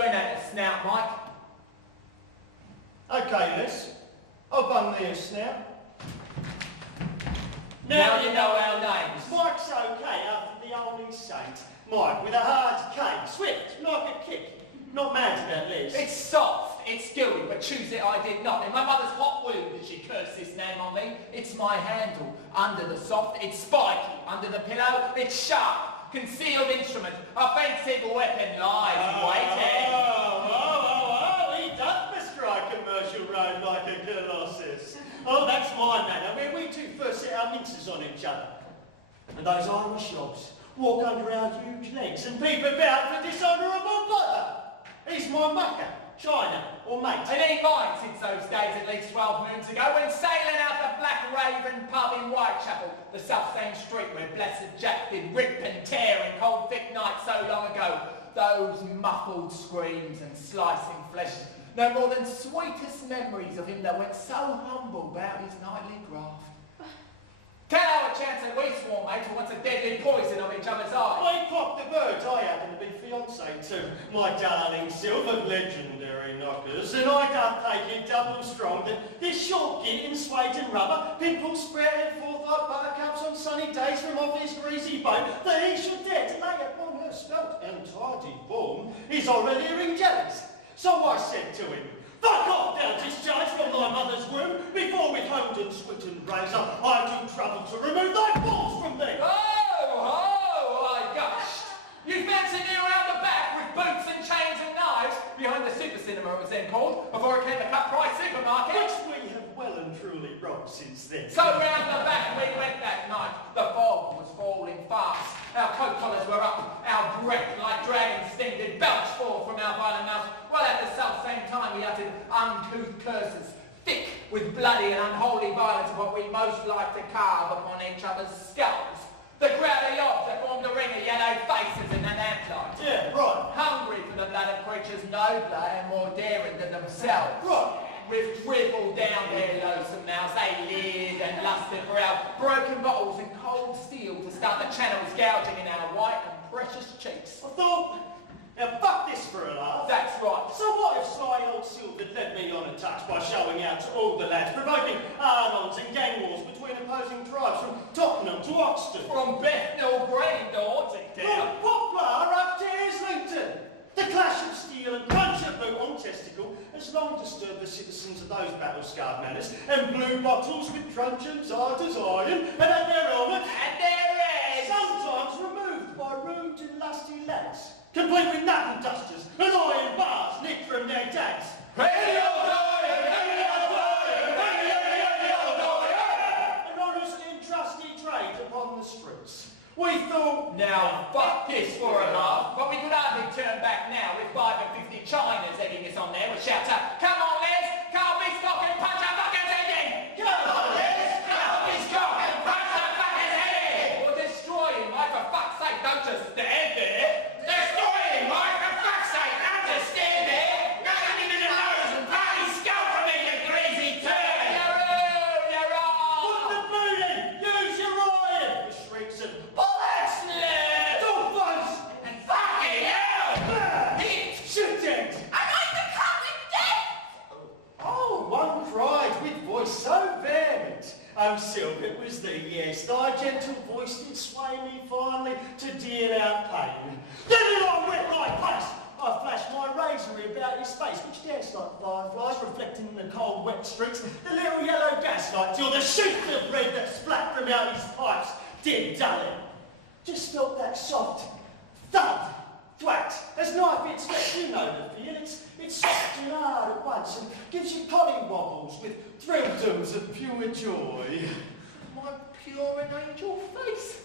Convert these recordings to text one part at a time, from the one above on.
Don't have a snout, Mike. Okay, Les. I'll bung thee a snout. Now you know our names. Mike's okay after the only saint. Mike with a hard K, swift, like a kick. Not mad about Les. It's soft, it's gooey, but choose it I did not. In my mother's hot wound did she curse this name on me. It's my handle. Under the soft, it's spiky. Under the pillow, it's sharp. Concealed instrument, offensive weapon lies waiting. He does bestride commercial road like a colossus. Oh, that's my manner, where we two first set our minces on each other. And those Irish yobs walk under our huge legs and peep about for dishonourable butter. He's my mucker, China, or mate. It ain't mine since those days at least 12 moons ago when sailing out the Black Raven pub in Whitechapel, the self-same street where Blessed Jack did rip and tear in cold thick nights so long ago. Those muffled screams and slicing flesh, no more than sweetest memories of him that went so humble about his nightly graft. 10 hour chance that we swarm, mate, who wants a deadly poison of each other's eyes. I popped the birds. I happen to be fiancé to my darling Silver, legendary knockers, and I doth take it double strong that this short git in suede and rubber, pimples sprouting forth like buttercups on sunny days from off his greasy bone, that he should dare to lay upon her svelte and tidy form, is already jealous. So I said to him, fuck off, thou discharged from thy mother's womb, before with honed and sweetened razor I do trouble to remove thy balls from thee. Oh, I gushed. You fancy me around the back with boots and chains and knives behind the super cinema it was then called, before it came to cut price supermarket. Which we have well and truly robbed since then. So round the back we went that night. The fog was falling fast. Our coat collars were up. Our breath, like dragon sting, did belch forth from our violent mouths, while at the self-same time we uttered uncouth curses, thick with bloody and unholy violence of what we most like to carve upon each other's skulls. The crowd of yobs that formed a ring of yellow faces in the lamplight. Yeah, right. Hungry for the blood of creatures nobler and more daring than themselves. Right. With dribble down their loathsome mouths, they leered and lusted for our broken bottles and cold steel to start the channels gouging in our white and precious cheeks. I thought, now fuck this for a laugh. That's right. So what if sly old Silver led me on a touch by showing out to all the lads, provoking Arnolds and gang wars between opposing tribes from Tottenham to Oxford? From Bethnal Green to Ortington. From Poplar up to Islington. The clash of steel and crunch of boot on testicle has long disturbed the citizens of those battle-scarred manors, and blue bottles with truncheons hard as iron, and at their helmet, And there is! sometimes removed by rude and lusty lads, complete with knuckle dusters and iron bars nicked from their dads. Hey, old dog! Hey, old dog! Hey, old dog! An honest and trusty trade upon the streets. We thought, Now, fuck this for a laugh, but we could hardly turn back now with 5 and 50 Chinas egging us on there with shouts out, come on, Les, carve this cock and punch a fucking head in! come on, Les, Carve this cock and punch a fucking head in! Or destroy him, Mike, for fuck's sake, don't just stand there! Destroy him, Mike, for fuck's sake, don't just stand there! Go into the nose and bloody skull from me, you greasy turd! You're on! put the boot in, use your iron, the shrieks of Bullets! dolphins, And fucking hell! hit, shoot it. I'm going to cut with death! Oh, one cried with voice so vehement. Oh, Silver, it was thee, yes, thy gentle voice did sway me finally to deal out pain. Then I wet thy face. I flashed my razor about his face, which danced like fireflies, reflecting in the cold, wet streaks, the little yellow gaslight, till the sheet of red that splat from out his pipes did dull him. Just felt that soft thud, thwack, as knife expects. You know the feel. It's soft and hard at once and gives you collywobbles with thrilldums of pure joy. My pure and angel face.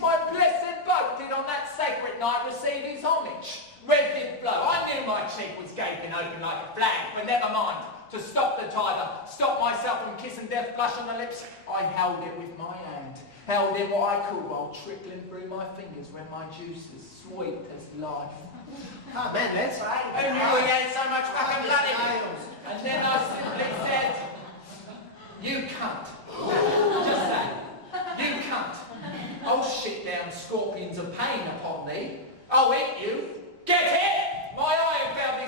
My blessed boat did on that sacred night receive his homage. Red did flow. I knew my cheek was gaping open like a flag, but never mind. To stop the tiger, stop myself from kissing death flush on the lips, I held it with my hand. Held in what I could while trickling through my fingers when my juice was sweet as life. Ah, man, let's Who knew he had so much fucking blood in him? And then I simply said, you cunt. Just that. You cunt. I'll shit down scorpions of pain upon thee. I'll eat you. Get it! My iron bound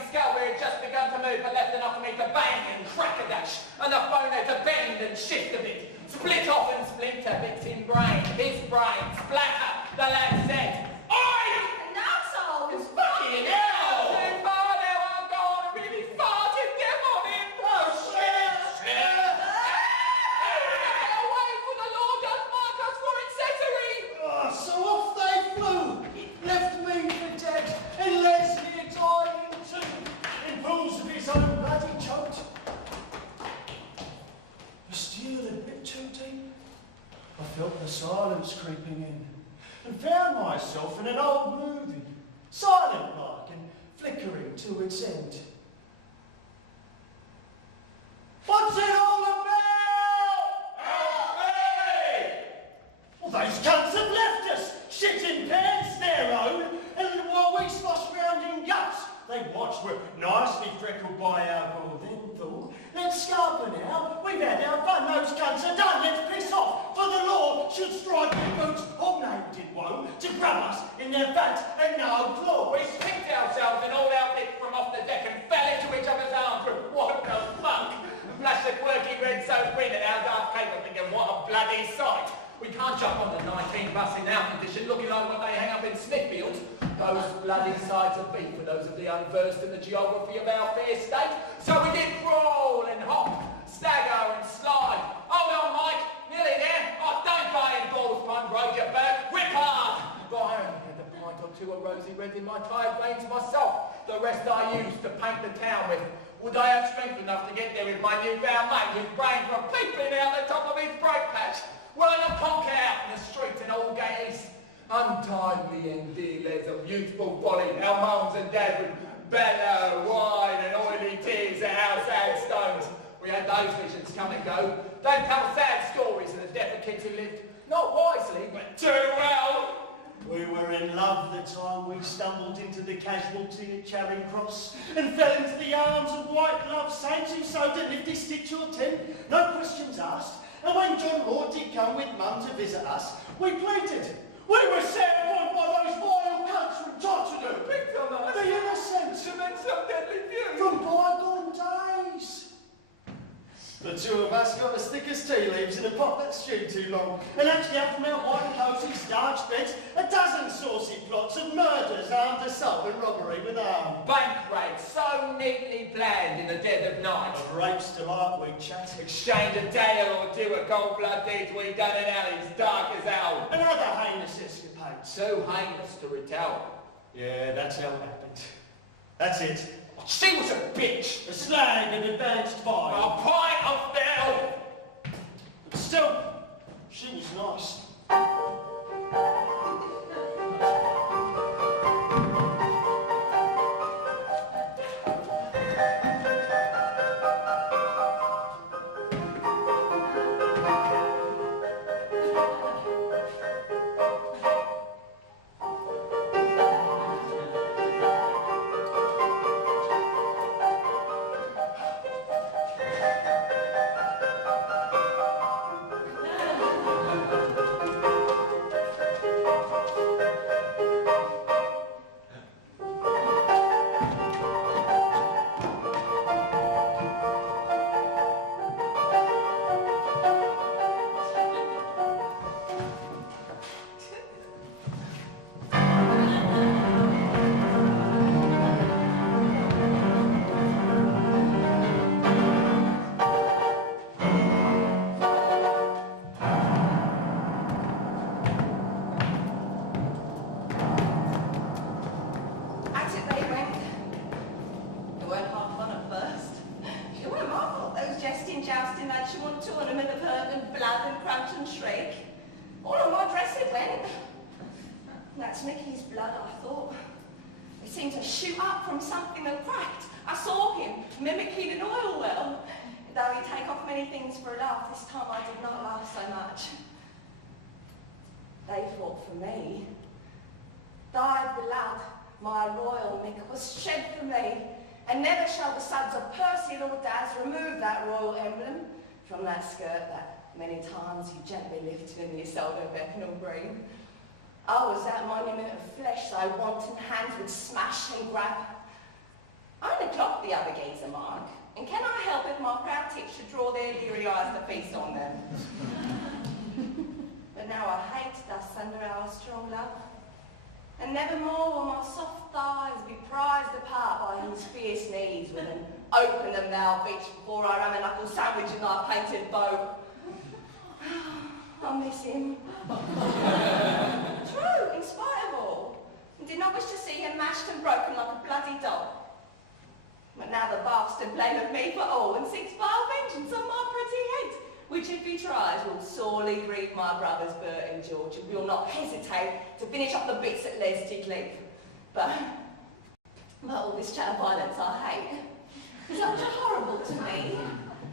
bang and crack-a-dash, and the phone had to bend and shift a bit. Split off and splinter bits in brain, his brain, splatter. The lad said, "Oi! An asshole! It's fucking hell! Too far now, I'm gone, and really far to get on him! Oh, shit! Shit! Get away, for the law does mark us for accessory! Oh, so off they flew. Left me for dead, and Leslie dying too, in pools of his own bloody choke. The steel a bit too deep. I felt the silence creeping in, and found myself in an old movie, silent like and flickering to its end. What's it all about? Help me! Well, those cunts have left us, shit in pants their own, and while we slosh round in guts, they watch we're nicely freckled by our golden thought. Let's scarper now, we've had our fun, those cunts are done, let's piss off, for the law should strike their boots, all-named it won't, to grab us in their backs and no claws. We picked ourselves and all our bits from off the deck and fell into each other's arms with what the fuck? Flashed the quirky red soap grin at our dark caper thinking what a bloody sight. We can't jump on the 19 bus in our condition looking like when they hang up in Smithfield. Those bloody sides of beef for those of the unversed in the geography of our fair state. So we did crawl and hop, stagger and slide. Hold on, Mike, nearly there. Oh, don't buy indoors, pun, Roger Burke. Whip hard! I only had a pint or two of rosy red in my tired veins myself. The rest I used to paint the town with. Would I have strength enough to get there with my newfound mate with brains from peeping out the top of his brake patch? Running a punk out in the street in old gay East. Untimely and dear lads of youthful folly, our mums and dads would bellow, wine and oily tears at our sad stones. We had those visions come and go. They'd tell sad stories of the deaf of kids who lived, not wisely, but too well. We were in love the time we stumbled into the casualty at Charing Cross and fell into the arms of white-gloved saints who sewed a lifty stitch or 10, no questions asked. And when John Lord did come with Mum to visit us, we pleaded. We were set upon by those vile cunts from Tottenham. Picked on us. The innocent. Cement some deadly view. From bygone days. The two of us got as thick as tea leaves in a pot that stewed too long, and actually out from our white cosy starch beds a dozen saucy plots of murders, armed assault and robbery with arms. Bank raids so neatly planned in the dead of night. Of rapes to light we chat. Exchange a tale or two of cold blood deeds we done in alleys dark as hell. And other heinous escapades. So heinous to retell. Yeah, that's how it happened. That's it. She was a bitch. A slag and advanced vibe. A pint of hell. But still, she was nice. From that skirt that many times you gently lifted in your seldom beckonal green. I was that monument of flesh thy wanton hands would smash and grab. I only clocked the other geezer, Mark, And can I help if my proud tits should draw their leery eyes to feast on them? But now I hate thus under our strong love. And nevermore will my soft thighs be prized apart by his fierce knees with an open them thou beach before I ram a knuckle sandwich in thy painted bow. I miss him. True, in spite of all. And did not wish to see him mashed and broken like a bloody dog. But now the bastard blameth me for all and seeks vile vengeance on my pretty head, which if he tries will sorely grieve my brothers Bert and George, and will not hesitate to finish up the bits at Les Digleaf. But all this chat of violence I hate. Such a horrible to me.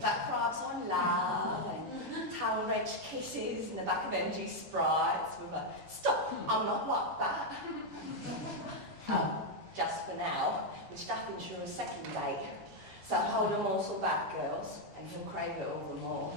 That cribs on love and towel-wrenched kisses in the back of MG Sprites with a stop, I'm not like that. Just for now, which doth ensure a second date. So hold a morsel back, girls, and you'll crave it all the more.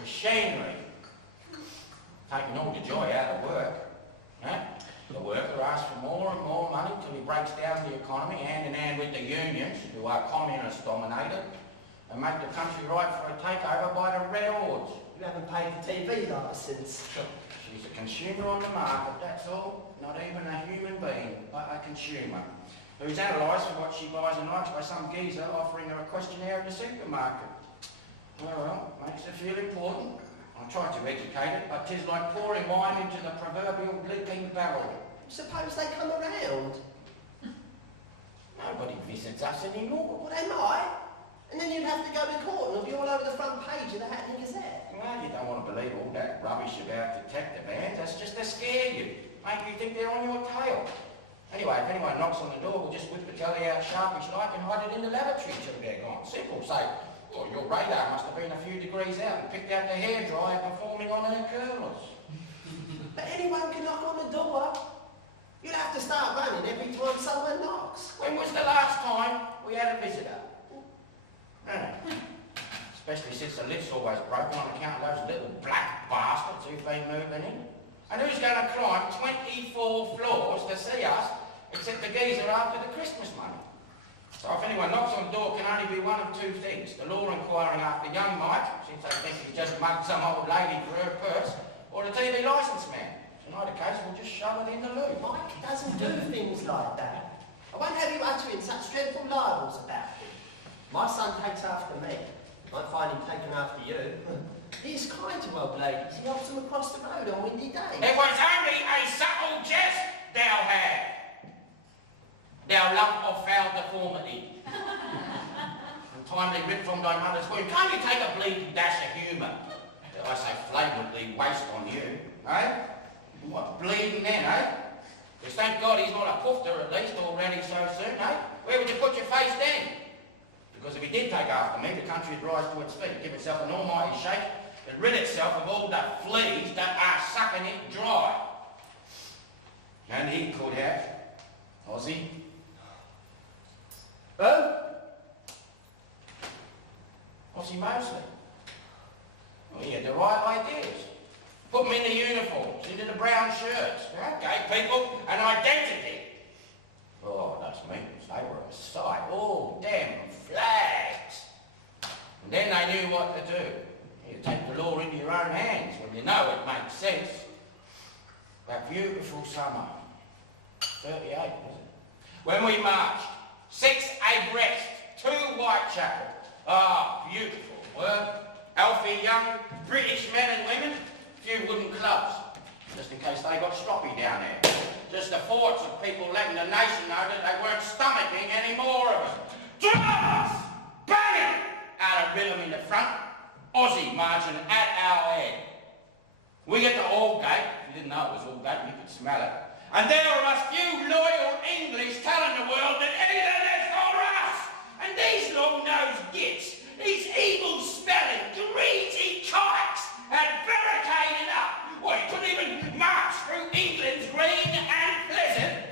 Machinery. Taking all the joy out of work. The worker asks for more and more money until he breaks down the economy hand in hand with the unions, who are communist dominated, and make the country right for a takeover by the Red Hordes. You haven't paid the TV licence. She's a consumer on the market, that's all. Not even a human being, but a consumer, who's analysed for what she buys and likes by some geezer offering her a questionnaire in the supermarket. Well, makes her feel important. I tried to educate it, but 'tis like pouring wine into the proverbial leaking barrel. Suppose they come around. Nobody visits us anymore. Well, they might. And then you'd have to go to court and it'll be all over the front page of the Hackney Gazette. Well, you don't want to believe all that rubbish about detective bands. That's just to scare you. Make you think they're on your tail. Anyway, if anyone knocks on the door, we'll just whip the telly out sharpish-like and hide it in the lavatory till they're gone. Simple. Say, well, your radar must have been a few degrees out and picked out the hairdryer performing on her curlers. But anyone can knock on the door. You'd have to start running every time someone knocks. When was the last time we had a visitor? Especially since the lift's always broken on account of those little black bastards who've been moving in. And who's going to climb 24 floors to see us, except the geezer after the Christmas money? So if anyone knocks on the door, it can only be one of two things. The law inquiring after young Mike, since they think he just mugged some old lady for her purse, or the TV licence man. In either case, we'll just shove it in the loo. Mike doesn't do things like that. I won't have you uttering such dreadful libels about him. My son takes after me. I won't find him taking after you. He's kind to old ladies. He helps them across the road on windy days. It was only a subtle jest thou had. Thou lump of foul deformity. Timely ripped from thy mother's womb. Can't you take a bleeding dash of humour? I say flagrantly waste on you, eh? What, bleeding then, eh? Because thank God he's not a poofter at least already so soon, eh? Where would you put your face then? Because if he did take after me, the country would rise to its feet, give itself an almighty shake, and rid itself of all the fleas that are sucking it dry. And he could have. Ozzy. Who? Ozzy Mosley. Well, he had the right ideas. Put them in the uniforms, into the brown shirts. Gave people an identity. Oh, those meetings, they were a sight. Oh, damn flags. And then they knew what to do. You take the law into your own hands when you know it makes sense. That beautiful summer. 38, was it? When we marched, 6 abreast to Whitechapel. Ah, beautiful work. Healthy young British men and women. Few wooden clubs, just in case they got stroppy down there. Just the thoughts of people letting the nation know that they weren't stomaching any more of us. Drums! Banging! Out of rhythm in the front, Aussie marching at our head. We get to Aldgate. If you didn't know it was Aldgate, you could smell it. And there are us few loyal English telling the world that England is for us. And these long-nosed gits, these evil-smelling, greasy kikes, had barricaded up. Well, you couldn't even march through England's green and pleasant,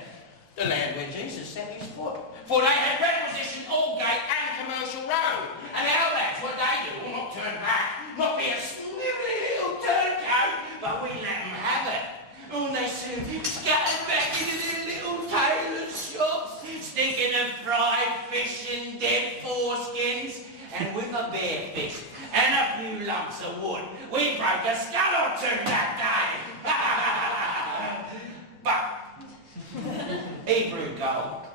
the land where Jesus set his foot. For they had requisitioned Aldgate and Commercial Road. And our lads, what they do, will not turn back, not be a snivelly little turncoat, but we let them have it. And they soon scattered back into their little tailors' shops, stinking of fried fish and dead foreskins, and with a bare fist and a few lumps of wood, we broke a skull or two that day. But Hebrew gold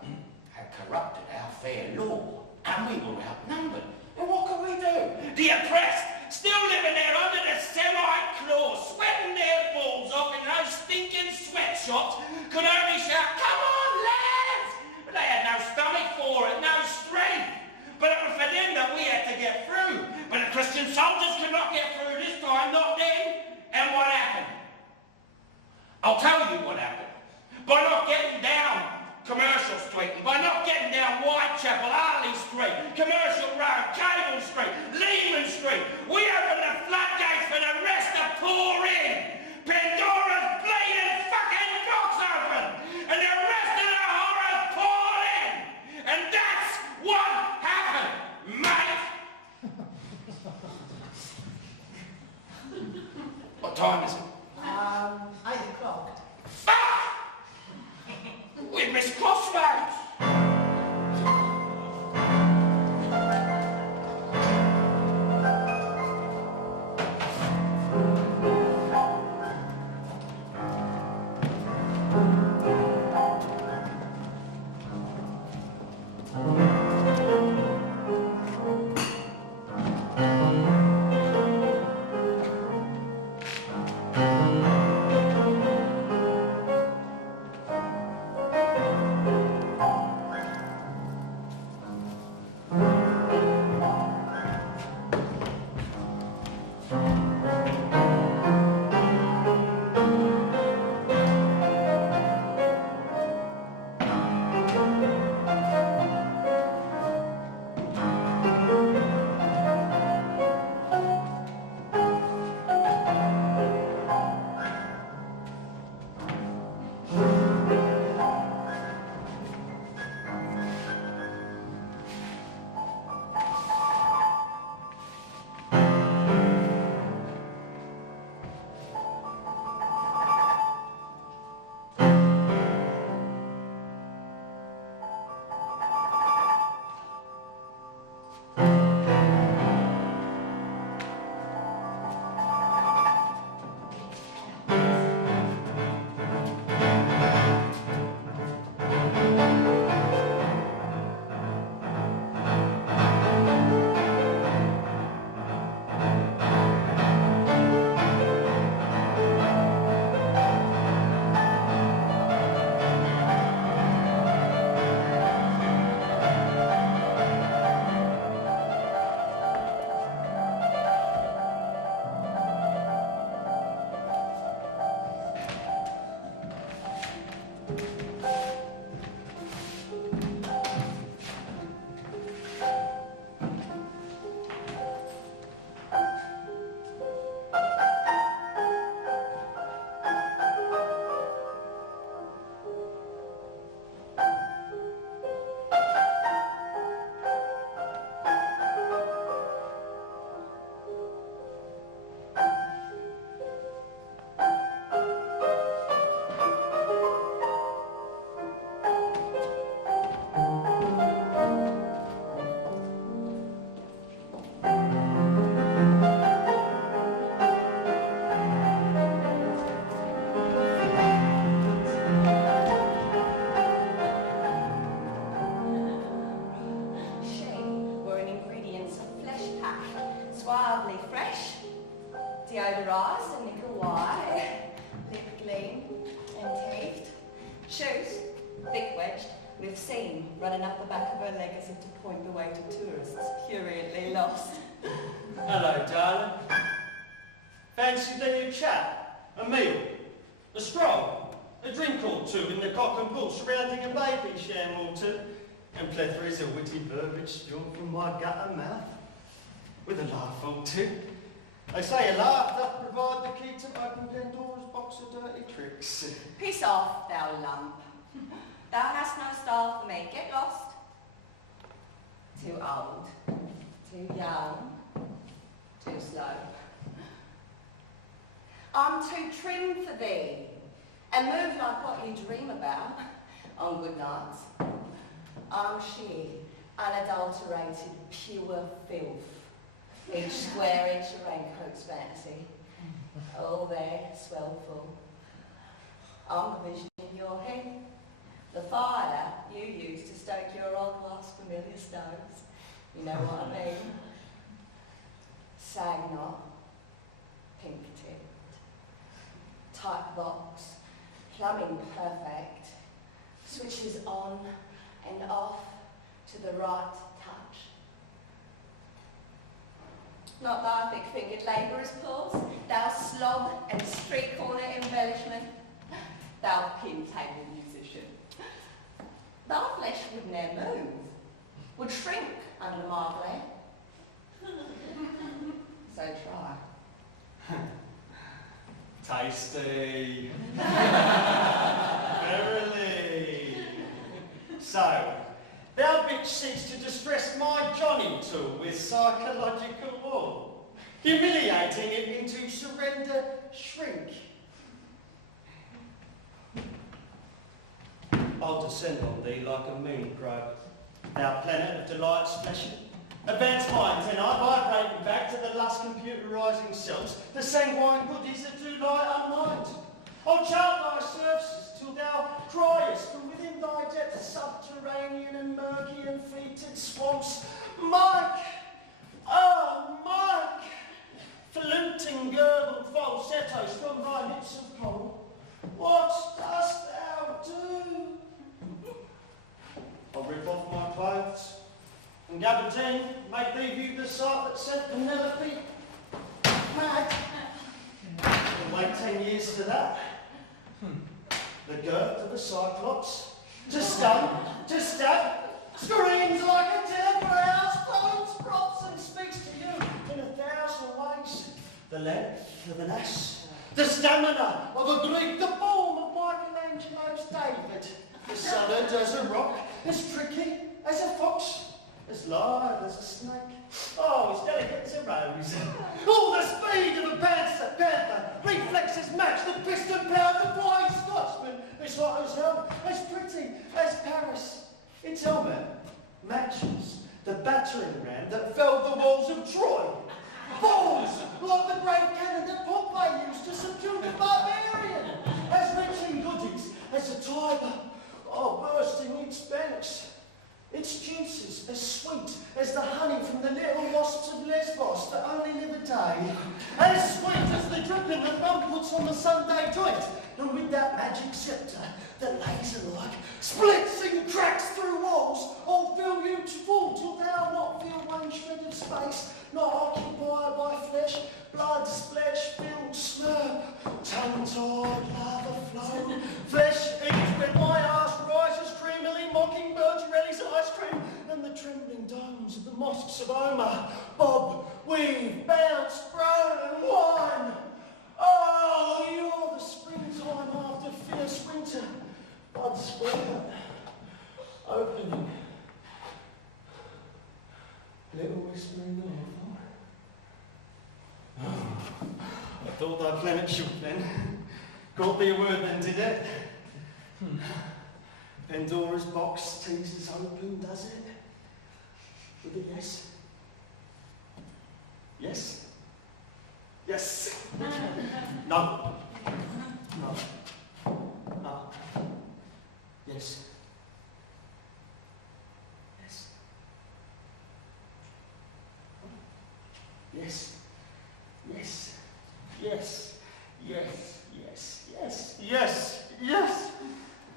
had corrupted our fair law, and we were outnumbered. And what could we do? The oppressed, still living there under the semi-claw, sweating their balls off in those stinking sweatshops, could only shout, "Come on, lads!" But they had no stomach for it, no strength. But it was for them that we had to get through. But the Christian soldiers could not get through this time, not then. And what happened? I'll tell you what happened. By not getting down Commercial Street, and by not getting down Whitechapel, Harley Street, Commercial Road, Cable Street, Lehman Street, we opened the floodgates for the rest to pour in. Pandora's bleeding fucking box open, and the rest of the horrors poured in. And that's what happened, mate. What time is it? 8 o'clock. Fuck! We missed crossroads. out the back of her leg as if to point the way to tourists, pruriently lost. Hello, darling. Fancy the new chat? A meal? A stroll? A drink or two in the cock and bull surrounding a baby sham or two? And plethoras of witty verbiage drawn from my gut and mouth? With a laugh or two? They say a laugh doth provide the key to open Pandora's box of dirty tricks. Piss off, thou lump. Thou hast no style for me. Get lost. Too old, too young, too slow. I'm too trim for thee, and move like what you dream about on good nights. I'm sheer, unadulterated, pure filth. Each square inch of raincoat's fantasy. Oh, there, swell full. I'm the vision in your head. The fire you use to stoke your old glass familiar stoves. You know what I mean? Sag knot, pink tipped, tight box, plumbing perfect, switches on and off to the right touch. Not thy thick-fingered labourer's paws, thou slob and street corner embellishment, thou pin-table musician. Thy flesh would ne'er move, would shrink under my glare. So try. Tasty. Verily. So, thou bitch seeks to distress my Johnny tool with psychological wool, humiliating it into surrender shrink. I'll descend on thee like a moon crow, thou planet of delights fleshing. Advance my antennae, vibrating back to the lust computerising cells, the sanguine goodies that do lie unmined. I'll chart thy surfaces till thou criest from within thy depths subterranean and murky and fetid swamps. Mike! Oh, Mike! Fluting gurgled falsettos from thy lips of coal. What dost thou do? I'll rip off my clothes and gabardine, make thee view the sight that sent Penelope mad. And wait 10 years for that. The girth of a cyclops, to stun, to stab, screams like a deer, growls, bones, props, and speaks to you in 1,000 ways. The length of an ass, the stamina of a Greek, the form of Michelangelo's David, as solid as a rock, as tricky as a fox, as lithe as a snake, oh, as delicate as a rose. All the speed of a panther, reflexes match the piston power of the flying Scotsman, as hot as hell, as pretty as Paris. Its helmet matches the battering ram that felled the walls of Troy. Balls like the great cannon that Pompey used to subdue the barbarian, as rich in goodies as a tiger, oh, bursting its banks. Its juices as sweet as the honey from the little wasps of Lesbos that only live a day. As sweet as the dripping that Mum puts on the Sunday joint. And with that magic sceptre that laser-like splits and cracks through walls, I'll fill you to full till thou not feel one shred of space, not occupied by flesh, blood, flesh-filled slurp, tongue-tied lava flow, flesh eats when my arse rises creamily, mocking Bertorelli's ice cream, and the trembling domes of the mosques of Omar, bob, weave, bounce, groan, and whine. Oh, you're the springtime after fierce winter, bud sprout, opening, little whispering love. I thought thy planet shook then. Caught thee a word then, did it? Pandora's box teases open, does it? With a yes? Yes? Yes! No. No. No. Yes. Yes. Yes. Yes. Yes. Yes. Yes. Yes. Yes. Yes.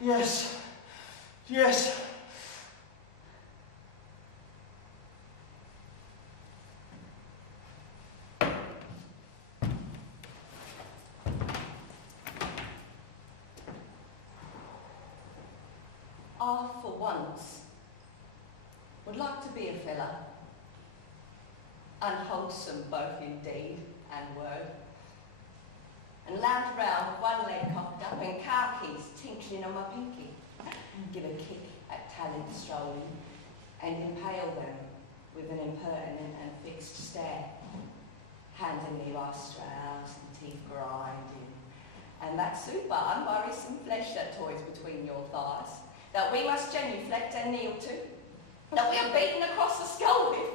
Yes. Yes. I, for once, would like to be a fella, unwholesome both in deed and word, and lounge round with one leg cocked up and car keys tinkling on my pinky, give a kick at talent strolling, and impale them with an impertinent and fixed stare, handing me my straus and teeth grinding, and that super unworrisome flesh that toys between your thighs, that we must genuflect and kneel to, that we are beaten across the skull with.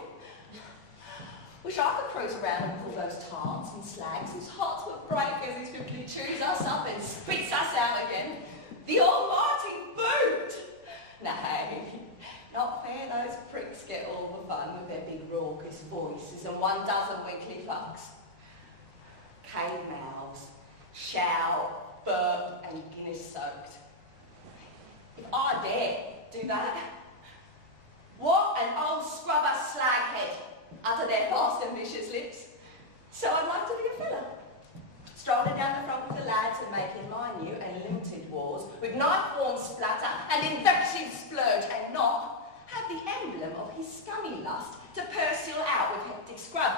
Wish I could cruise around and pull those tarts and slags whose hearts would break as he swiftly chews us up and spits us out again. The almighty boot! Nay, not fair those pricks get all the fun with their big raucous voices and 1 dozen weekly fucks. Cave mouths, shout, burp and Guinness soaked. If I dare do that, what an old scrubber slaghead utter their fast and vicious lips. So I'd like to be a fella, strolling down the front with the lads and making minute and limited wars with knife-worn splatter and invective splurge, and not have the emblem of his scummy lust to pursue out with hectic scrub.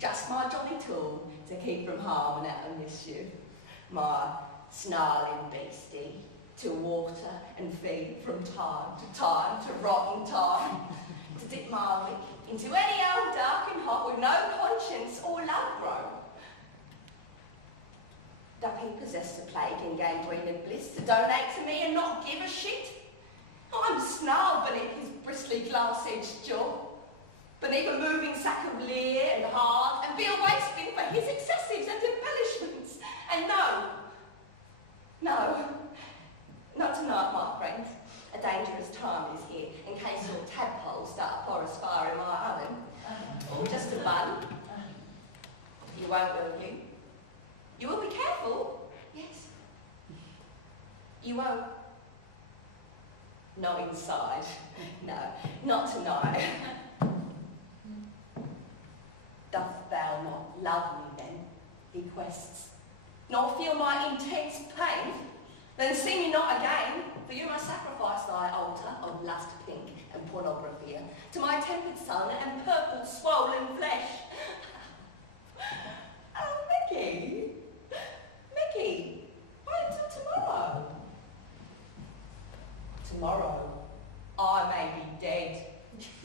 Just my jolly tool to keep from harm and out of mischief. My snarling beastie to water and feed from time to rot in time, to dip my wick into any old dark and hot with no conscience or love grow. Doth he possess the plague and gangrene and bliss to donate to me and not give a shit? I'm snarled beneath his bristly glass-edged jaw, beneath a moving sack of leer and hard, and be a waste bin for his excessives and embellishments. And no, not tonight, my friend. A dangerous time is here, in case your tadpoles start a forest fire in my oven. Or just a bun. You won't, will you? You will be careful? Yes. You won't? Not inside. No, not tonight. Doth thou not love me then? He quests. Nor feel my intense pain? Then see me not again, for you must sacrifice thy altar of lust pink and pornography to my tempered sun and purple swollen flesh. Oh, Mickey, wait till tomorrow. Tomorrow, I may be dead,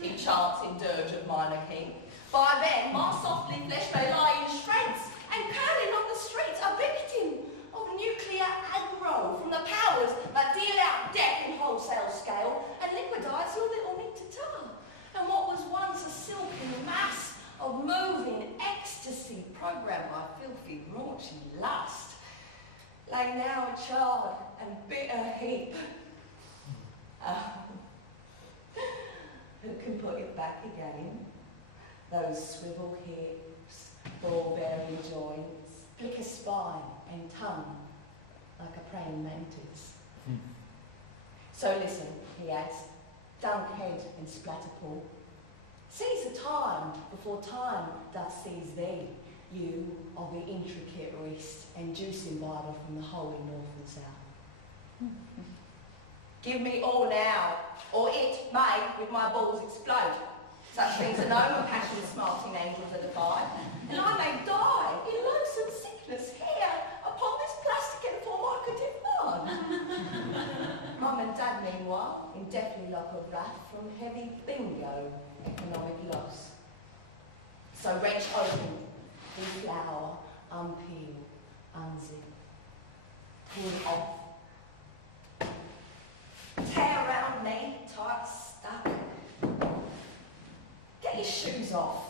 in chancing dirge of minor king. By then, my softly flesh may lie in shreds, and curling on the streets a victim of nuclear aggro from the powers that deal out death in wholesale scale and liquidize your little neat tar. And what was once a silken mass of moving ecstasy programmed by filthy, raunchy lust lay now a charred and bitter heap. Who can put it back again? Those swivel hips, ball-bearing joints, flicker spine and tongue like a praying mantis. So listen, he adds, dunk head and splatter paw. Seize the time before time doth seize thee, you of the intricate wrist and juice imbiber from the holy north and south. Give me all now, or it may with my balls explode. Such things are known when passion's smarting angels are defied, and I may die in loathsome sickness here upon this plastic form I could define. Mum and Dad, meanwhile, in deathly lock of wrath from heavy bingo economic loss. So wrench open, deflower, unpeel, unzip, pull off. Tear around me, tight stuck. Get your shoes off.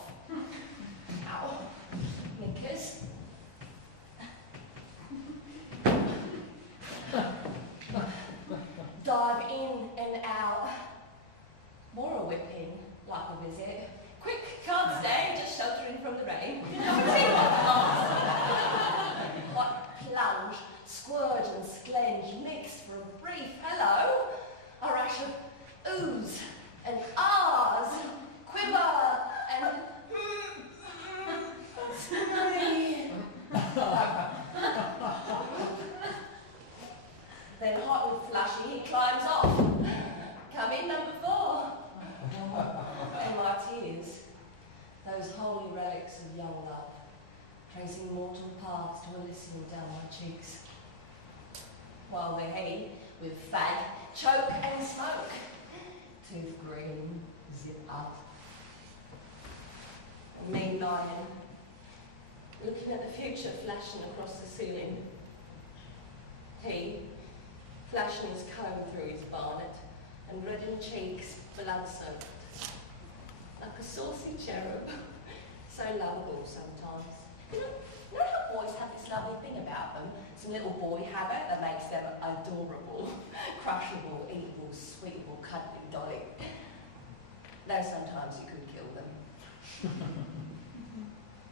Ow. Knickers. Dive in and out. More a whipping, like a visit. Quick, can't stay, just sheltering from the rain. What plunge, squirge and splenge mixed for a brief hello. A rash of oohs and ahs, quiver and scream. Then hot and flushy, he climbs off. tracing mortal paths to Elysium down my cheeks. While they, with fag, choke and smoke, tooth green, zip up. Me lying, looking at the future flashing across the ceiling. He, flashing his comb through his barnet, and reddened cheeks blood-soaked, like a saucy cherub, so lovable sometimes. You know how boys have this lovely thing about them, some little boy habit that makes them adorable, crushable, eatable, sweetable, cuddly dolly. Though sometimes you could kill them.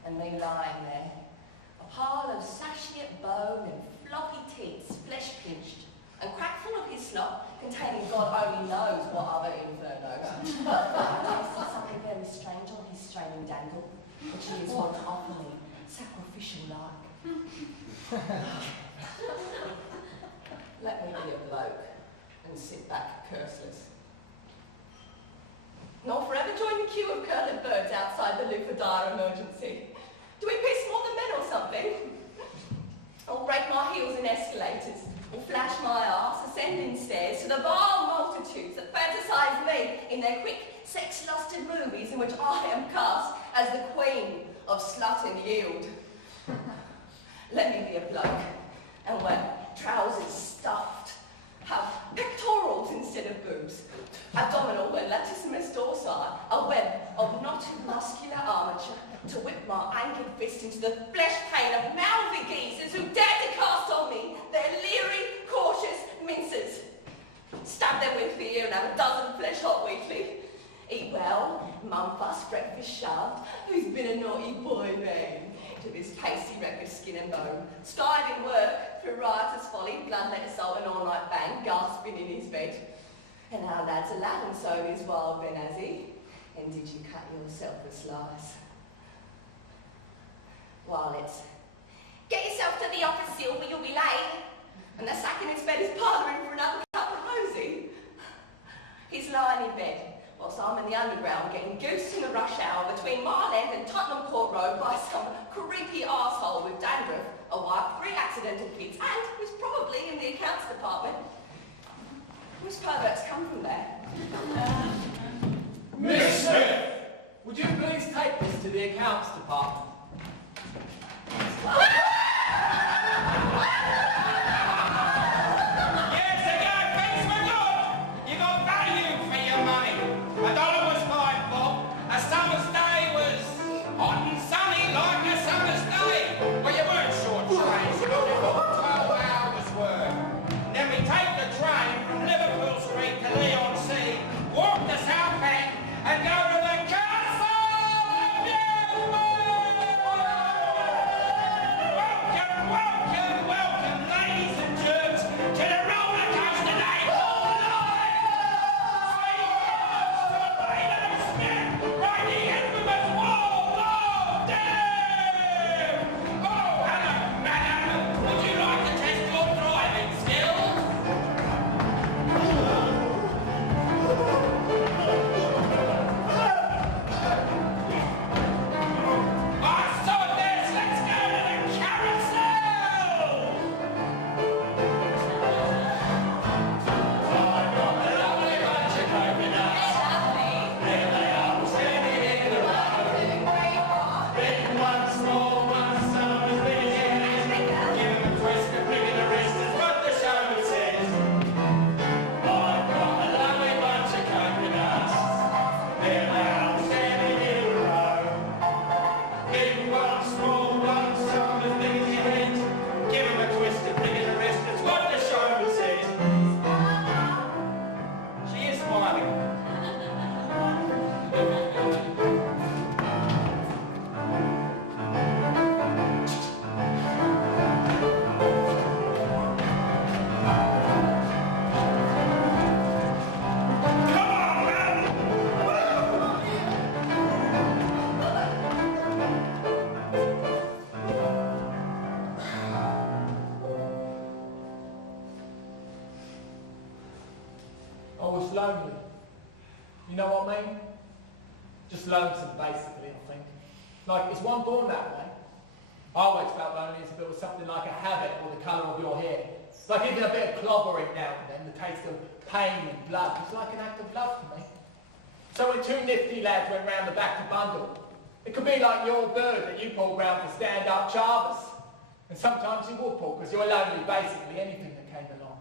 And me lying there, a pile of satiate bone and floppy teats, flesh pinched, and crack full of his slop, containing God only knows what other infernos. But I tasted something very strange on his straining dangle, which he is wont to offer me, sacrificial-like. Let me be a bloke and sit back curseless. Nor forever join the queue of curled birds outside the loop for dire emergency. Do we piss more than men or something? Or break my heels in escalators, or flash my arse ascending stairs to the vile multitudes that fantasize me in their quick, sex-lusted movies in which I am cast as the queen of slut and yield. Let me be a bloke, and wear trousers stuffed, have pectorals instead of boobs, abdominal and latissimus dorsi, a web of knotted muscular armature to whip my anchored fist into the flesh pain of mouthy geezers who dare to cast on me their leery, cautious mincers. Stab them with fear and have a dozen flesh hot weekly. Eat well, mum fuss, breakfast shoved, who's been a naughty boy, man? To this pasty wreck of skin and bone, striving work through riotous folly, bloodlet assault and all-night bang, gasping in his bed. And our lad's a lad, and so is wild Ben, has he? And did you cut yourself a slice? While it's, get yourself to the office, Sylvie, you'll be late. And the sack in his bed is parloring for another cup of Rosie. He's lying in bed, whilst I'm in the underground getting goosed in the rush hour between Mile End and Tottenham Court Road by some creepy arsehole with dandruff, a wife, 3 accidental kids, and who's probably in the accounts department. Which perverts come from there? Miss Smith, would you please take this to the accounts department? Years ago, things were good. You got value for your money. $1 was 5 bob. A summer's day was hot and sunny like a summer's day. Well, you weren't short-changed. You only got 12 hours' work. Then we take the train from Liverpool Street to Leon Sea, walk the South Bank, and go to the Castle of Welcome, welcome, welcome, ladies and germs, to the roller coaster day. Right the infamous wall of doom. Oh, hello, madam. Would you like to test your driving skills? I saw this. Let's go to the carousel. I've got a lovely bunch of coconuts. There they are, standing in a row. Big one, small one, some as big as it is. Give 'em a twist, a flick of the wrist, that's what the show says. I've got a lovely bunch of coconuts. There they are, standing in a row. Big one, small one, some as big as your head. Give 'em a twist, a flick of the wrist, that's what the show says. She is smiling. Come on, man. Oh, it's lonely. You know what I mean? Just lonesome, basically, I think. Like, is one born that way? I always felt loneliness if it was something like a habit or the colour of your hair. It's like even a bit of clobbering now and then, the taste of pain and blood. It's like an act of love to me. So when two nifty lads went round the back to bundle, it could be like your bird that you pulled round for stand-up charvers. And sometimes you would pull, because you're lonely, basically, anything that came along.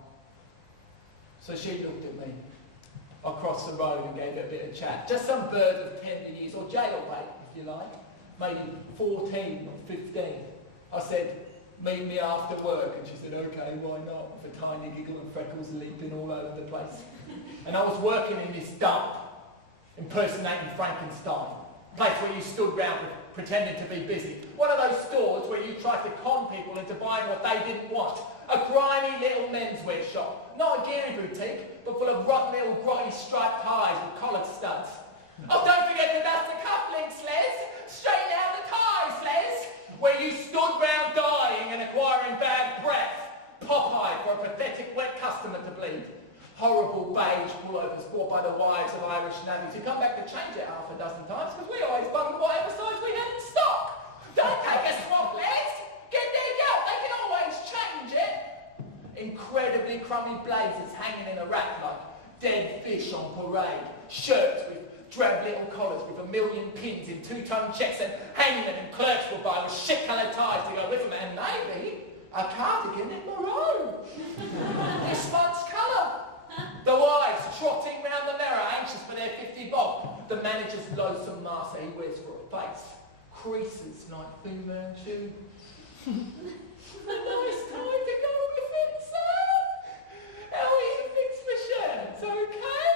So she looked at me across the road and gave it a bit of chat. Just some bird of tender years, or jailbait, if you like. Maybe 14 or 15. I said, meet me after work, and she said, okay, why not? With a tiny giggle and freckles leaping all over the place. And I was working in this dump, impersonating Frankenstein, a place where you stood round pretending to be busy. One of those stores where you tried to con people into buying what they didn't want. A grimy little menswear shop. Not a geary boutique, but full of rotten little grotty striped ties with collared studs. Oh, don't forget to dust the cufflinks, Les! Straighten out the ties, Les! Where you stood round dying and acquiring bad breath. Popeye for a pathetic wet customer to bleed. Horrible beige pullovers bought by the wives of Irish navvies who come back to change it half a dozen times because we always bunged whatever size we had in stock. Don't take a swap, Les! Get their gout, they can always change it! Incredibly crummy blazers hanging in a rack like dead fish on parade. Shirts with drab little collars with a million pins in two-tone checks and hanging in clerks will buy with shit-coloured ties to go with them, and maybe a cardigan in maroon. This month's colour. The wives trotting round the mirror, anxious for their 50 bob. The manager's loathsome mask he wears for a face. Creases like Fu Manchu. A nice time to go with him, sir. How will you fix my shirts, okay?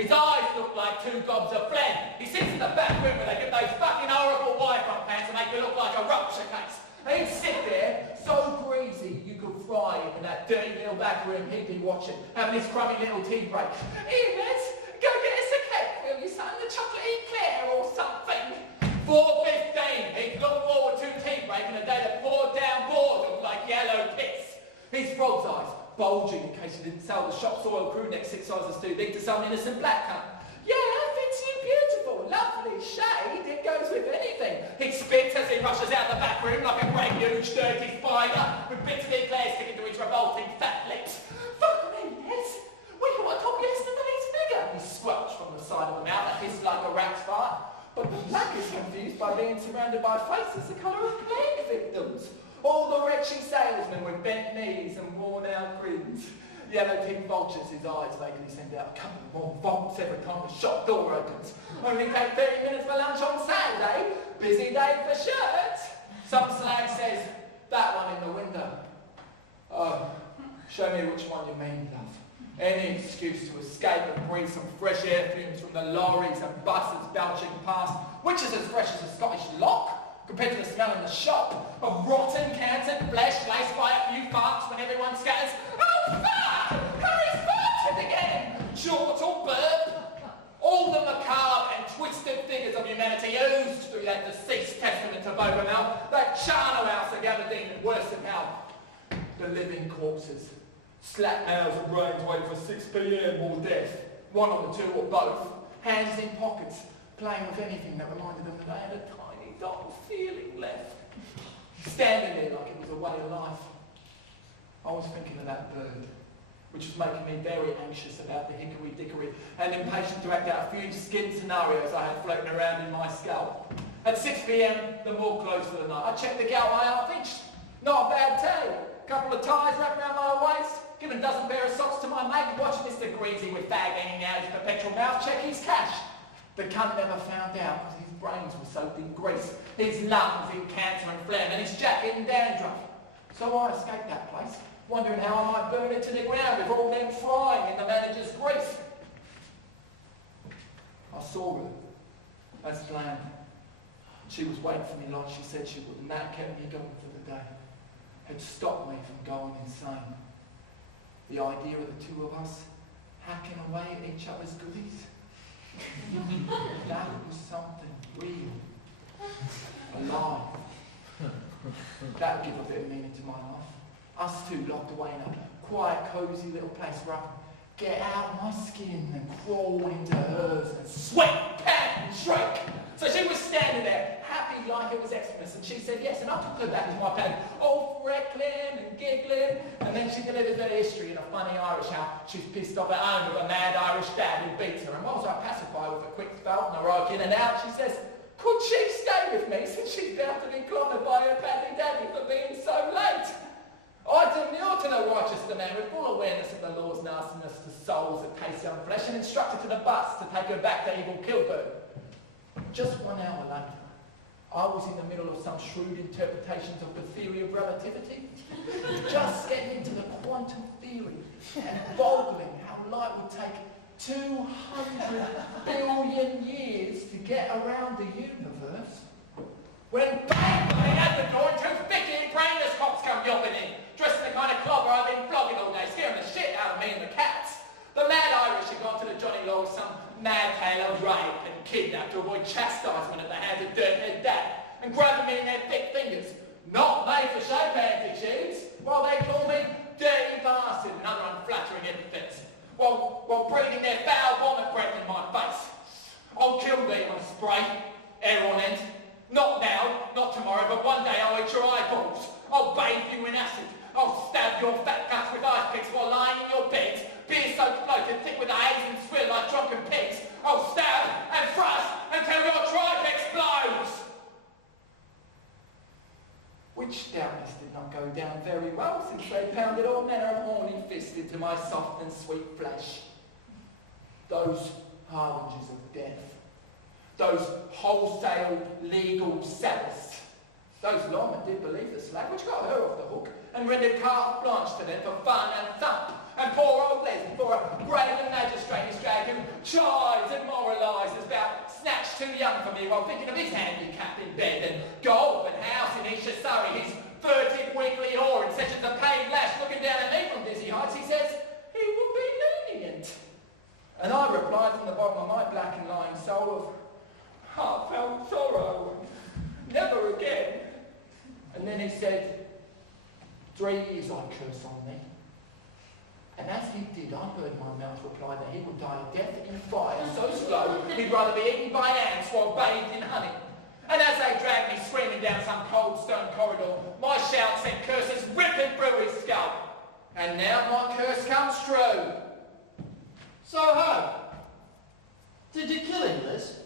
His eyes look like two gobs of phlegm. He sits in the back room where they get those fucking horrible Wi-Fi pants and make you look like a rupture case. He'd sit there, so breezy you could fry him in that dirty little back room he'd be watching, having his crummy little tea break. Here, Les, go get us a cake, will you, son? The chocolate eclair or something. 4:15, he'd look forward to tea break in a day that poured down boredom like yellow piss. His frog's eyes bulging in case he didn't sell the shop's oil crew neck 6 sizes too big to some innocent black cunt. Yeah, fits you beautiful, lovely shade, it goes with anything. He spits as he rushes out the back room like a great huge dirty spider with bits of eclair sticking to his revolting fat lips. Fuck me, Les, we got top yesterday's figure. He squelched from the side of the mouth that hissed like a rat's fart. But the black is confused by being surrounded by faces the colour of plague victims. All the wretched salesmen with bent knees and worn out grins. Yellow-tipped vultures, his eyes vaguely send out a couple more bolts every time the shop door opens. Only take 30 minutes for lunch on Saturday. Busy day for shirts. Some slag says, that one in the window. Oh, show me which one you mean, love. Any excuse to escape and breathe some fresh air fumes from the lorries and buses belching past, which is as fresh as a Scottish lock, compared to the smell in the shop of rotten cancered flesh laced by a few farts when everyone scatters. Oh, fuck! Harry's farted again! Chortle burp! All the macabre and twisted figures of humanity oozed through that deceased testament to Bogomel, that charnel house of Aberdeen, and worse than hell. The living corpses. Slack nails and brains wait for 6 p.m. or death. One of the two or both. Hands in pockets, playing with anything that reminded them that they had a tiny dot of feeling left. Standing there like it was a way of life. I was thinking of that bird, which was making me very anxious about the hickory-dickory and impatient to act out a few skin scenarios I had floating around in my skull. At 6 p.m, the morgue closed for the night. I checked the galway half-inch. Not a bad tale. Couple of ties wrapped around my waist, given a dozen pair of socks to my mate, watching Mr. Greasy with bag hanging out his perpetual mouth check his cash. The cunt never found out because his brains were soaked in grease, his lungs in cancer and phlegm, and his jacket in dandruff. So I escaped that place, wondering how I might burn it to the ground with all them frying in the manager's grease. I saw her, as planned. She was waiting for me like she said she would, and that kept me going for the day. Had stopped me from going insane. The idea of the two of us hacking away at each other's goodies. That was something real. Alive. That would give a bit of meaning to my life. Us two locked away in a quiet, cosy little place where I could get out of my skin and crawl into hers and sweat, pant and shriek. So she was standing there, happy happy like it was Xmas, and she said yes, and I took her back into my bed, all freckling and giggling, and then she delivered her history in a funny Irish how she's pissed off at home with a mad Irish dad who beats her, and whilst I pacify with a quick spell and a rock in and out, she says, could she stay with me since she's bound to be clobbered by her paddy daddy for being so late? I demurred to the Rochester man with full awareness of the law's nastiness to souls that taste young flesh and instructed to the bus to take her back to evil Kilburn. Just 1 hour later, I was in the middle of some shrewd interpretations of the theory of relativity, just getting into the quantum theory and boggling how light would take 200 billion years to get around the universe, when bang, at the door and two thick-eared brainless cops come yopping in, dressed in the kind of clobber I've been flogging all day, scaring the shit out of me and the cats. The mad Irish had gone to the Johnny Law with some mad tale of rape and kidnapped to avoid chastisement at the hands of Dirthead Dad, and grabbing me in their thick fingers, not made for shape attitudes, while they call me dirty bastard and other unflattering epithets, while breathing their foul vomit breath in my face. I'll kill thee on spray, air on end. Not now, not tomorrow, but one day I'll eat your eyeballs. I'll bathe you in acid. I'll stab your fat guts with ice picks while lying in your beds, beer-soaked floated thick with the haze and swill like drunken pigs. I'll stab and thrust until your tripe explodes. Which doubtless did not go down very well, since they pounded all manner of horny fists into my soft and sweet flesh. Those harbingers of death. Those wholesale legal sadists. Those lawmen did believe the slag, which got her off the hook, and rendered carte blanche to them for fun and thump. And poor old Leslie, for a graven magistrate is dragged, who chides and moralises about snatched too young for me while thinking of his handicap in bed, and golf and house in Isha Surrey, his furtive weekly whore in sessions of paid lash looking down at me from dizzy heights. He says he will be lenient. And I replied from the bottom of my black and lying soul of heartfelt sorrow, never again. And then he said, 3 years I curse on thee. And as he did, I heard my mouth reply that he would die a death in fire so slow he'd rather be eaten by ants while bathed in honey. And as they dragged me screaming down some cold stone corridor, my shout sent curses ripping through his skull. And now my curse comes true. So ho, did you kill him, Liz?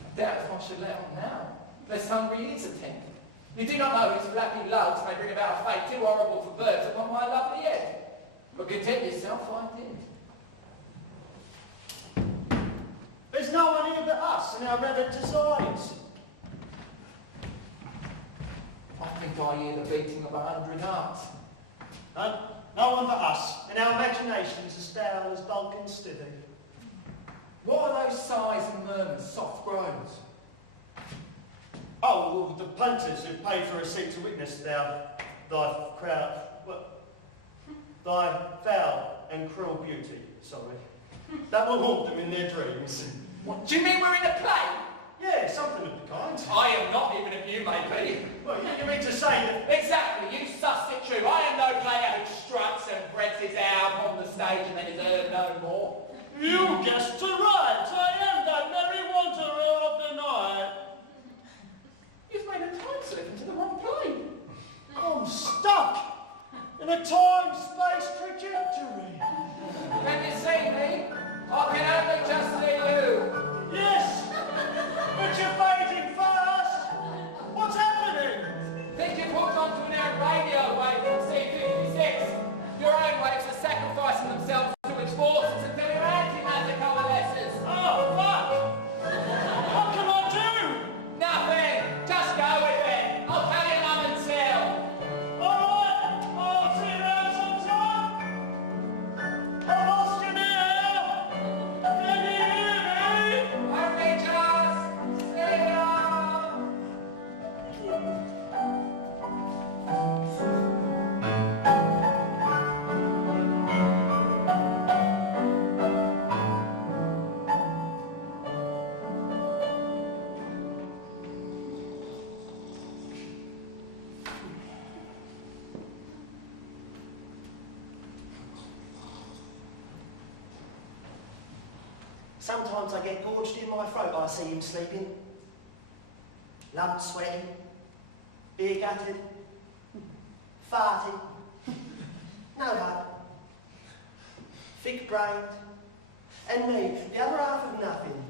I doubt if I should let on now, lest hungry ears attend. You do not know his flappy lugs may bring about a fate too horrible for birds upon my lovely head. But content yourself, I did. There's no one here but us and our reverent designs. I think I hear the beating of 100 hearts. No one but us, and our imaginations as stale as bulk and stivy. What are those sighs and murmurs, soft groans? Oh, well, the punters who paid for a seat to witness thy foul and cruel beauty, that will haunt them in their dreams. What, do you mean we're in a play? Yeah, something of the kind. I am not, even if you may be. Well, you mean to say that... Exactly, you sussed it true. I am no player who struts and breaks his arm on the stage and then is heard no more. You guessed right. I am that merry wanderer of the night. You've made a time slip into the wrong play. I'm stuck in a time-space trajectory. Can you see me? I can only just see you. Yes, but you're fading fast. What's happening? Think you've hooked onto an old radio wave from C56. Your own waves are sacrificing themselves to its forces until your antimatter coalesces. Oh, fuck! What can I do? Nothing. Just go with it. I'll tell you none until. All right, I'll see you around sometime. I've lost you now. Can you hear me? Okay, just see ya. Sometimes I get gorged in my throat. I see him sleeping. Lumped sweaty, beer gutted, farty, no hope, thick-brained, and me, the other half of nothing,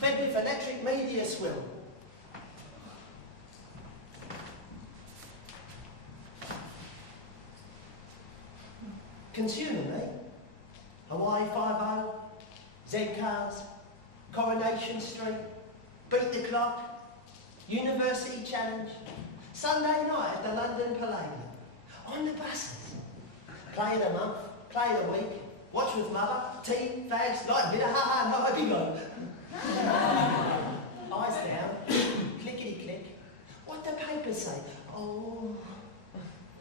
fed with electric media swill. Consumer me, Hawaii 5-0, Z-Cars, Coronation Street, Beat the Clock, University Challenge, Sunday night at the London Palladium, on the buses, play of the month, play of the week, watch with mother, tea, fags, light bit of ha-ha, no, go. Eyes down, clickety-click. What the papers say? Oh,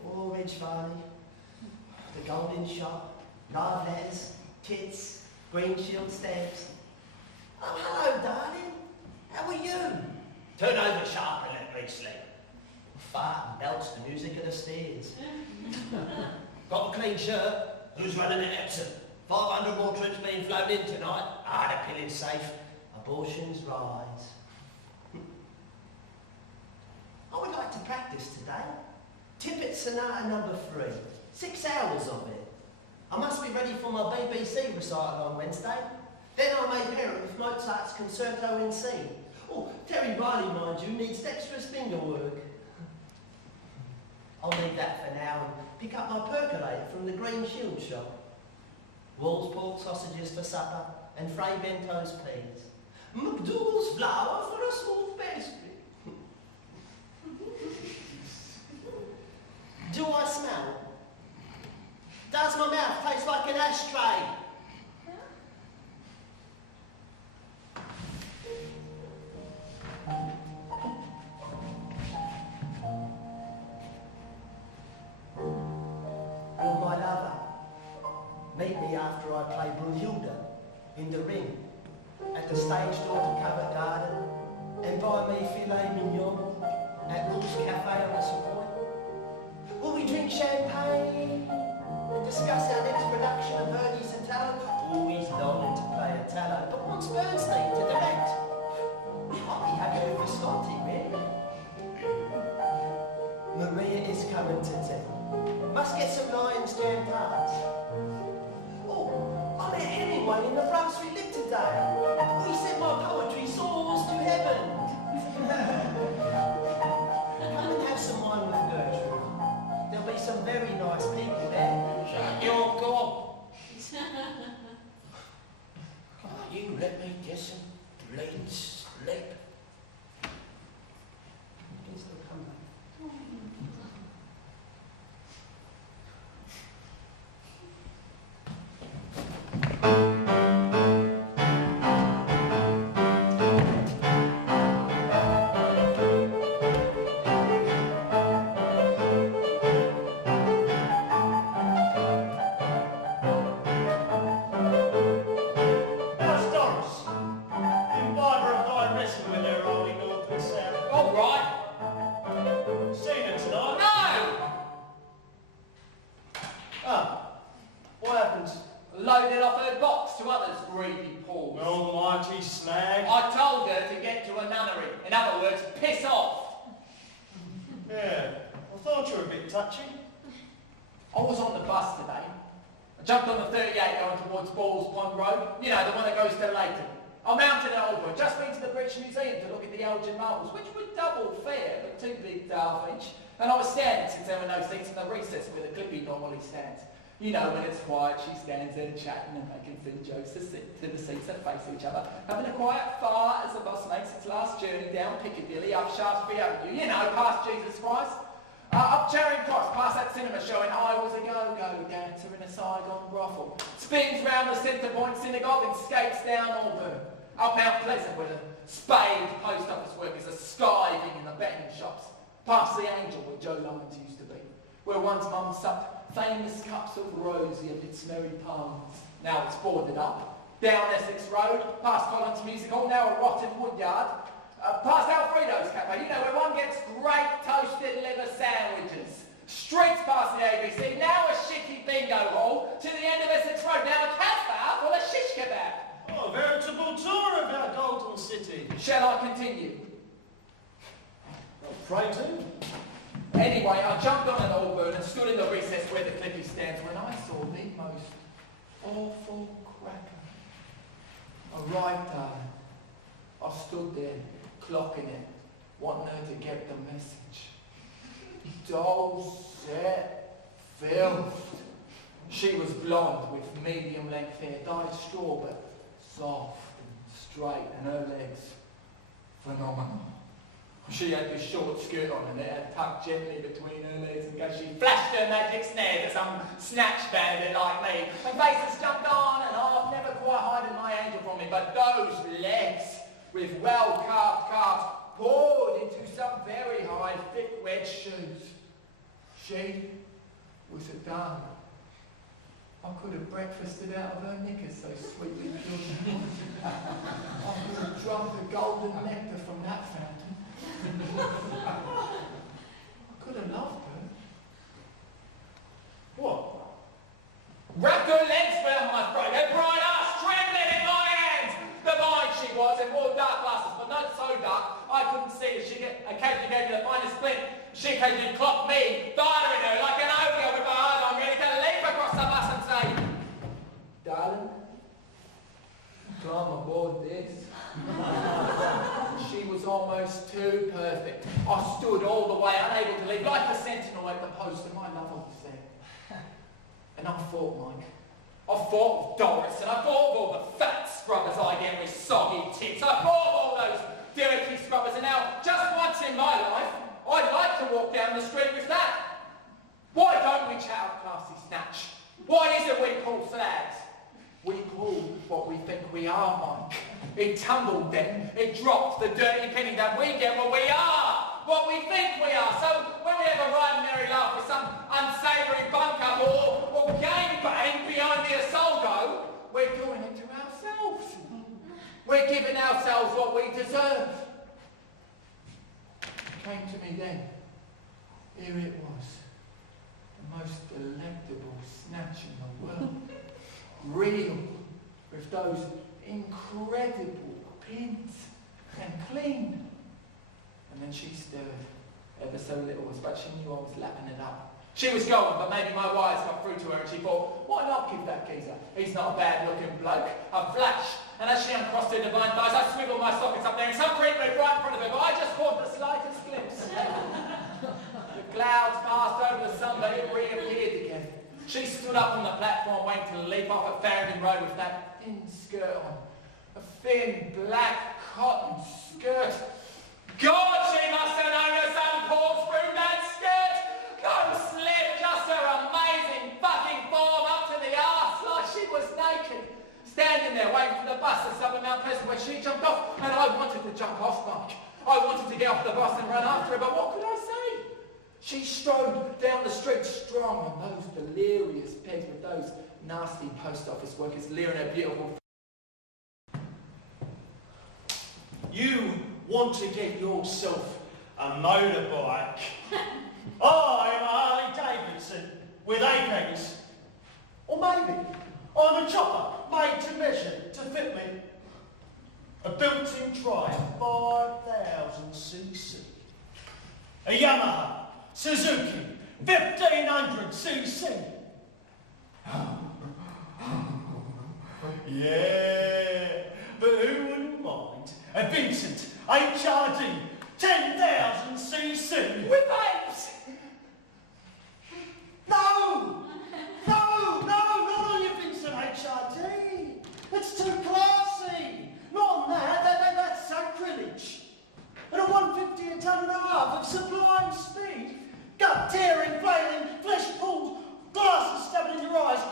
Ridge Varney, the Golden Shop, love letters, tits, green shield stamps. Oh, hello, darling. How are you? Turn over sharp and let me sleep. Fart belts the music of the stairs. Got a clean shirt? Who's running at Epsom? 500 more troops being flown in tonight. Ah, the pilling's safe. Abortions rise. I would like to practice today. Tippett Sonata No. 3. 6 hours of it. I must be ready for my BBC recital on Wednesday. Then I may pair it with Mozart's Concerto in C. Oh, Terry Riley, mind you, needs dexterous finger work. I'll leave that for now and pick up my percolator from the Green Shield shop. Wall's pork sausages for supper and Fray Bento's peas. McDougal's flour for a smooth pastry. Do I smell? Does my mouth taste like an ashtray? Will my lover meet me after I play Brunhilde in the ring at the stage door to Covent Garden and buy me filet mignon at Rule's Cafe on the Savoy? Will we drink champagne and discuss our next production of Verdi's Italo? Always longing to play Italo, but wants Bernstein to direct. I'll be happy with Visconti, really. Maria is coming to tea. Must get some Lion's jam tarts. Oh, I met Hemingway in the Brunswick Lit today. Oh, he said my poetry soars to heaven. Come and have some wine with Gertrude. There'll be some very nice people there. Shut your gob. Can't you let me get some bleeding sleep? Please don't come back. Loaded off her box to others' greedy paws. Almighty slag. I told her to get to a nunnery. In other words, piss off. Yeah, I thought you were a bit touchy. I was on the bus today. I jumped on the 38 going towards Balls Pond Road. You know, the one that goes to Leighton. I mounted it over. Just been to the British Museum to look at the Elgin marbles, which were double fare, but too big to half each. And I was standing, since there were no seats in the recess where the Clippy normally stands. You know, when it's quiet, she stands there chatting and making thin jokes to the seats that face each other, having a quiet fire as the bus makes its last journey down Piccadilly, up Shaftesbury Avenue, you know, past Jesus Christ, up Charing Cross, past that cinema showing I Was a Go-Go dancer in a Saigon brothel, spins round the Centre Point Synagogue and skates down Auburn, up Mount Pleasant where the spaved post office workers are skiving in the betting shops, past the Angel where Joe Lyons used to be, where once Mum supped famous cups of rosy amidst merry palms. Now it's boarded up. Down Essex Road, past Collins Music Hall, now a rotten woodyard. Past Alfredo's Cafe, you know, where one gets great toasted liver sandwiches. Streets past the ABC, now a shitty bingo hall. To the end of Essex Road, now a cafe full of shish kebab. Oh, a veritable tour of our golden little city. Shall I continue? Pray do. Anyway, I jumped on an old bird and stood in the recess where the cliffy stands when I saw the most awful cracker. Right, darling. I stood there, clocking it, wanting her to get the message. Dull, set, filth. She was blonde with medium-length hair, dyed straw, but soft and straight, and her legs phenomenal. She had this short skirt on and it had tucked gently between her legs in case she flashed her magic snare to some snatch bandit like me. And faces jumped on and off, never quite hiding my angel from me, but those legs with well-carved calves poured into some very high, thick wedge shoes. She was a dame. I could have breakfasted out of her knickers, so sweetly pure. I could have drunk the golden nectar from that fountain. I could have loved her. What? Wrapped her legs round my throat, her bright ass trembling in my hands. Divine she was, and wore dark glasses, but not so dark I couldn't see her. She occasionally gave me the finest splint. She occasionally clocked me, dialing her like an ogre with her eyes on, ready to leap across the bus and say, "Darling, climb aboard this." She was almost too perfect. I stood all the way, unable to leave, like the sentinel at the post, and my love was there. And I fought, Mike. I fought with Doris, and I fought with all the fat scrubbers I get with soggy tits. I fought with all those dirty scrubbers, and now, just once in my life, I'd like to walk down the street with that. Why don't we chat up classy snatch? Why is it we pull flags? We pull what we think we are, Mike. It tumbled then. It dropped the dirty penny that we get what we are, what we think we are. So when we have a right merry laugh with some unsavoury bunk up or gangbang behind the Asolgo, we're doing it to ourselves. We're giving ourselves what we deserve. It came to me then. Here it was. The most delectable snatch in the world. Real, with those incredible pins, and clean. And then she stirred, ever so little, but she knew I was lapping it up. She was going, but maybe my wires got through to her and she thought, why not give that geezer? He's not a bad-looking bloke. A flash. And as she uncrossed her divine thighs, I swiveled my sockets up there and some creep moved right in front of her, but I just caught the slightest glimpse. The clouds passed over the sun, but it reappeared again. She stood up on the platform waiting to leap off at Farringdon Road with that thin skirt on. A thin, black cotton skirt. God, she must have known her son Paul through that skirt! No slip, just her amazing fucking form up to the arse like she was naked. Standing there waiting for the bus at Southern Mount Pleasant where she jumped off, and I wanted to jump off, Mike. I wanted to get off the bus and run after her, but what could I say? She strode down the street strong on those delirious pegs with those nasty post office workers leering her beautiful. You want to get yourself a motorbike. I'm a Harley Davidson with AKs. Or maybe I'm a chopper made to measure to fit me. A built-in Triumph 5000cc. A Yamaha Suzuki 1500cc. Yeah, but who wouldn't mind a Vincent HRD 10,000cc With apes! No, not on your Vincent HRD. It's too classy. Not on that's sacrilege. At a 150 a ton and a half of sublime speed, gut tearing, flailing, flesh pulled, glasses stabbing in your eyes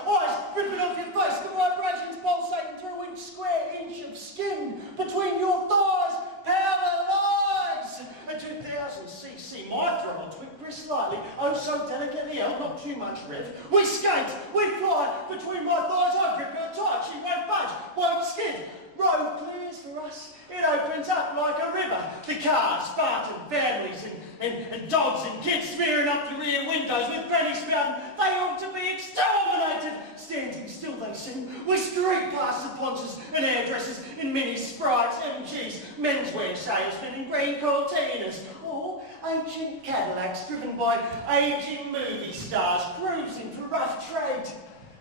ripping off your face, the vibrations pulsating through each square inch of skin between your thighs, paralyzed. A 2000cc, my throttle tweaked very slightly, oh so delicately held, not too much rev. We skate, we fly, between my thighs I grip her tight, she won't budge, won't skid. Road clears for us. It opens up like a river. The cars, Spartan families and dogs and kids smearing up the rear windows with granny spouting, they ought to be exterminated. Standing still. still they sing, with street plasters, ponchos and hairdressers in mini sprites, MGs, menswear salesmen in green cortinas, or ancient Cadillacs driven by aging movie stars cruising for rough trade,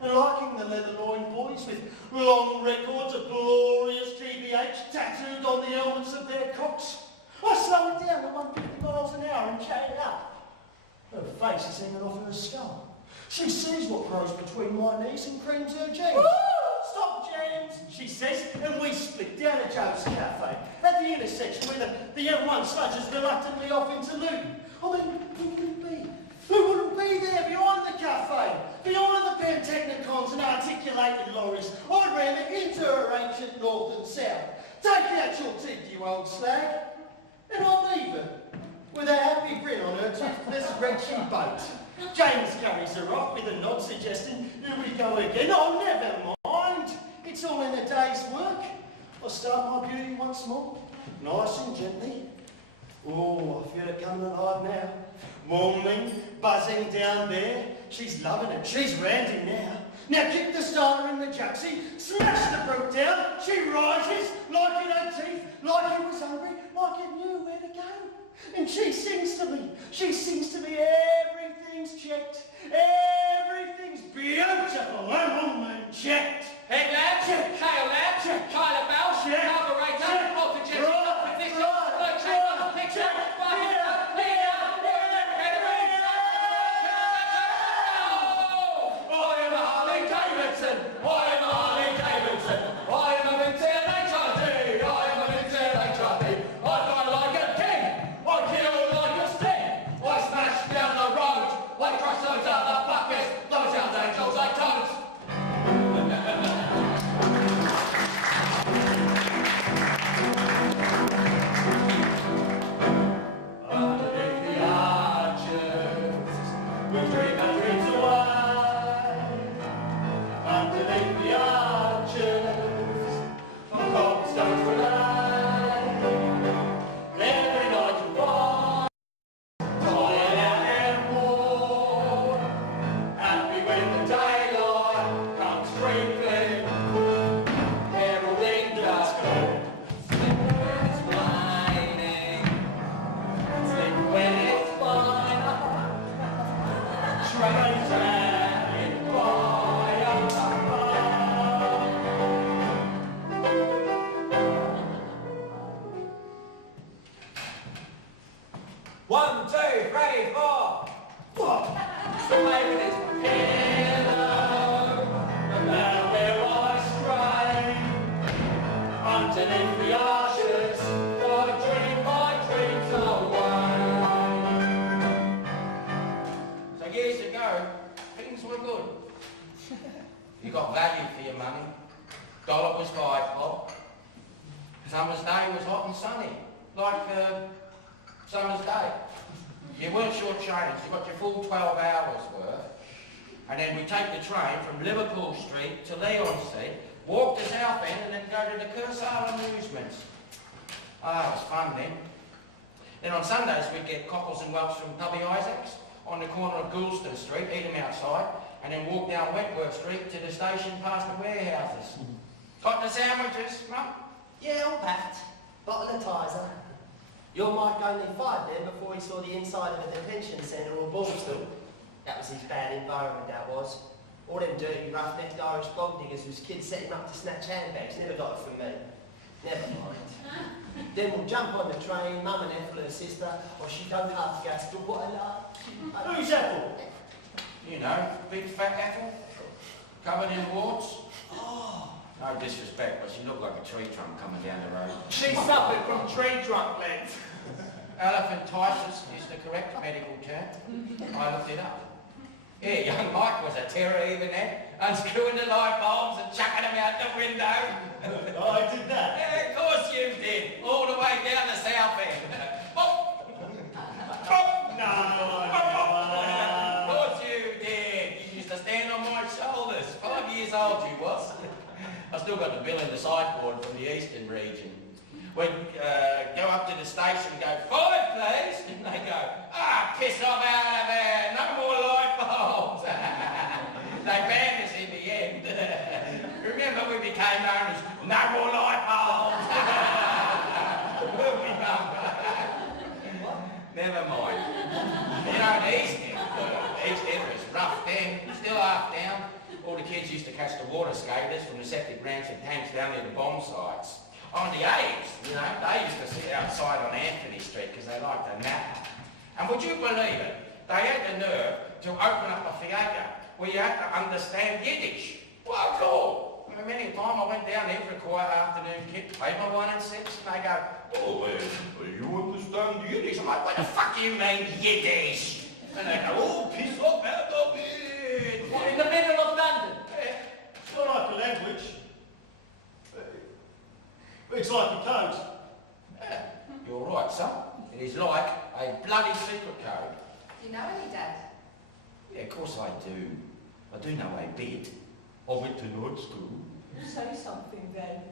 and liking the leather-loin boys with long records of glorious GBH tattooed on the helmets of their cocks. I slow it down to 150 miles an hour and chat it up. Her face is hanging off her skull. She sees what grows between my knees and creams her jeans. Woo! Stop, James, she says, and we split down to Joe's Cafe at the intersection where the M1 sludges reluctantly off into Luton. I mean, who would it be? Who wouldn't be there behind the cafe? Behind the Pantechnicons and articulated lorries, I ran it into her ancient north and south. Take out your teeth, you old slag. And I leave her with a happy grin on her toothless, wrenchy boat. James carries her off with a nod suggesting, here we go again. Oh, never mind. It's all in a day's work. I'll start my beauty once more, nice and gently. Oh, I feel it coming alive now. Warming, buzzing down there. She's loving it. She's randy now. Now kick the starter in the jacksie, smash the brook down. She rises like it had teeth, like it was hungry, like it knew where to go. And she sings to me. She sings to me. Everything's checked. Everything's beautiful and checked. Head lab, Check. tail lab, Check. pilot valve, Check. carburetor, Check. oxygen, Right. position, Right. load chamber, Right. picture, Check. button, Yeah. leader, I am a Harley Davidson. I am a Harley Davidson. I am a Vintage HRD. I am a Vintage HRD. I fight like a king. I kill like a sting. I smash down the road. I crush those other fuckers. Those young angels I don't. Underneath the arches, we dream our dreams away. Underneath the arches, from cobblestones to light. Every night you walk, calling out and war. Happy when the daylight comes twinkling, heralding dusk. Sleep when it's waning, sleep when it's fine. Trains and fire. 1, 2, 3, 4. What? Swaying his pillow, no matter where I stray. Underneath the arches, I dream my dreams away. So years ago, things were good. You got value for your money. Dollar was 5 bob. Summer's day was hot and sunny, like summer's day. You weren't short-changed. You got your full 12 hours worth. And then we take the train from Liverpool Street to Leon Street, walk to Southend, and then go to the Kersal Amusements. Ah, it was fun then. Then on Sundays we'd get cockles and whelps from Tubby Isaac's on the corner of Goulston Street, eat them outside, and then walk down Wentworth Street to the station past the warehouses. Got the sandwiches, Mum? Yeah, all packed. Bottle of Tizer. Your Mike only 5 then before he saw the inside of a detention centre or Borstal. That was his bad environment, that was. All them dirty, rough-necked Irish bog diggers whose kids set him up to snatch handbags never got it from me. Never mind. Then we'll jump on the train, Mum and Ethel and her sister, or she'd go past Gaskell, what a love. Who's Ethel? You know, big fat Ethel, covered in warts. Oh. No disrespect, but she looked like a tree trunk coming down the road. She suffered from tree trunk legs. Elephantiasis is the correct medical term. I looked it up. Yeah, young Mike was a terror even then, unscrewing the light bulbs and chucking them out the window. Oh, I did that. Yeah, of course you did, all the way down the south end. Bop! Bop! No, Of course you did. You used to stand on my shoulders. 5 years old you was. I still got the bill in the sideboard from the eastern region. We'd go up to the station and go, 5 please, and they go, piss off out of there, no more light bulbs. They banned us in the end. rough then, still half down. All the kids used to catch the water skaters from the septic ramps and tanks down near the bomb sites. On the A's, you know, they used to sit outside on Anthony Street because they liked to nap. And would you believe it? They had the nerve to open up a theatre where you had to understand Yiddish. What cool! I mean, many a time I went down there for a quiet afternoon kit, played my 1 and 6, and they go, oh, you understand Yiddish? I'm like, what the fuck do you mean, Yiddish? And they go, oh, piss off out of it. What, in the middle of London? Yeah. It's not like a language. It's like a code. Yeah, you're right, son. It is like a bloody secret code. Do you know any, Dad? Yeah, of course I do. I do know a bit. I went to night school. Say something then.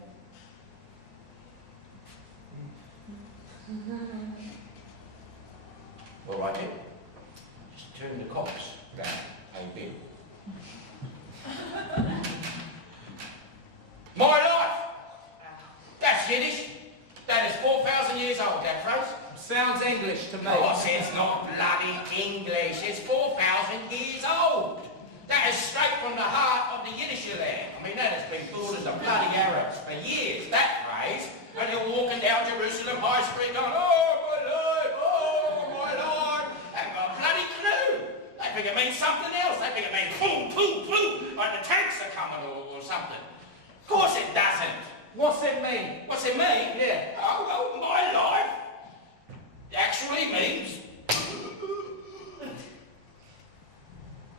All right, then. Just turn the cops down a bit. My life! That's Yiddish. That is 4,000 years old, that phrase. Sounds English to me. Oh, I say it's not bloody English. It's 4,000 years old. That is straight from the heart of the Yiddish land. I mean, that has been thought as the bloody Arabs for years, that phrase. And you're walking down Jerusalem High Street going, oh, my Lord, and got a bloody clue. They think it means something else. They think it means boom, boom, boom, like the tanks are coming or something. Of course it doesn't. What's it mean? What's it mean? Yeah. Oh, well, my life actually means...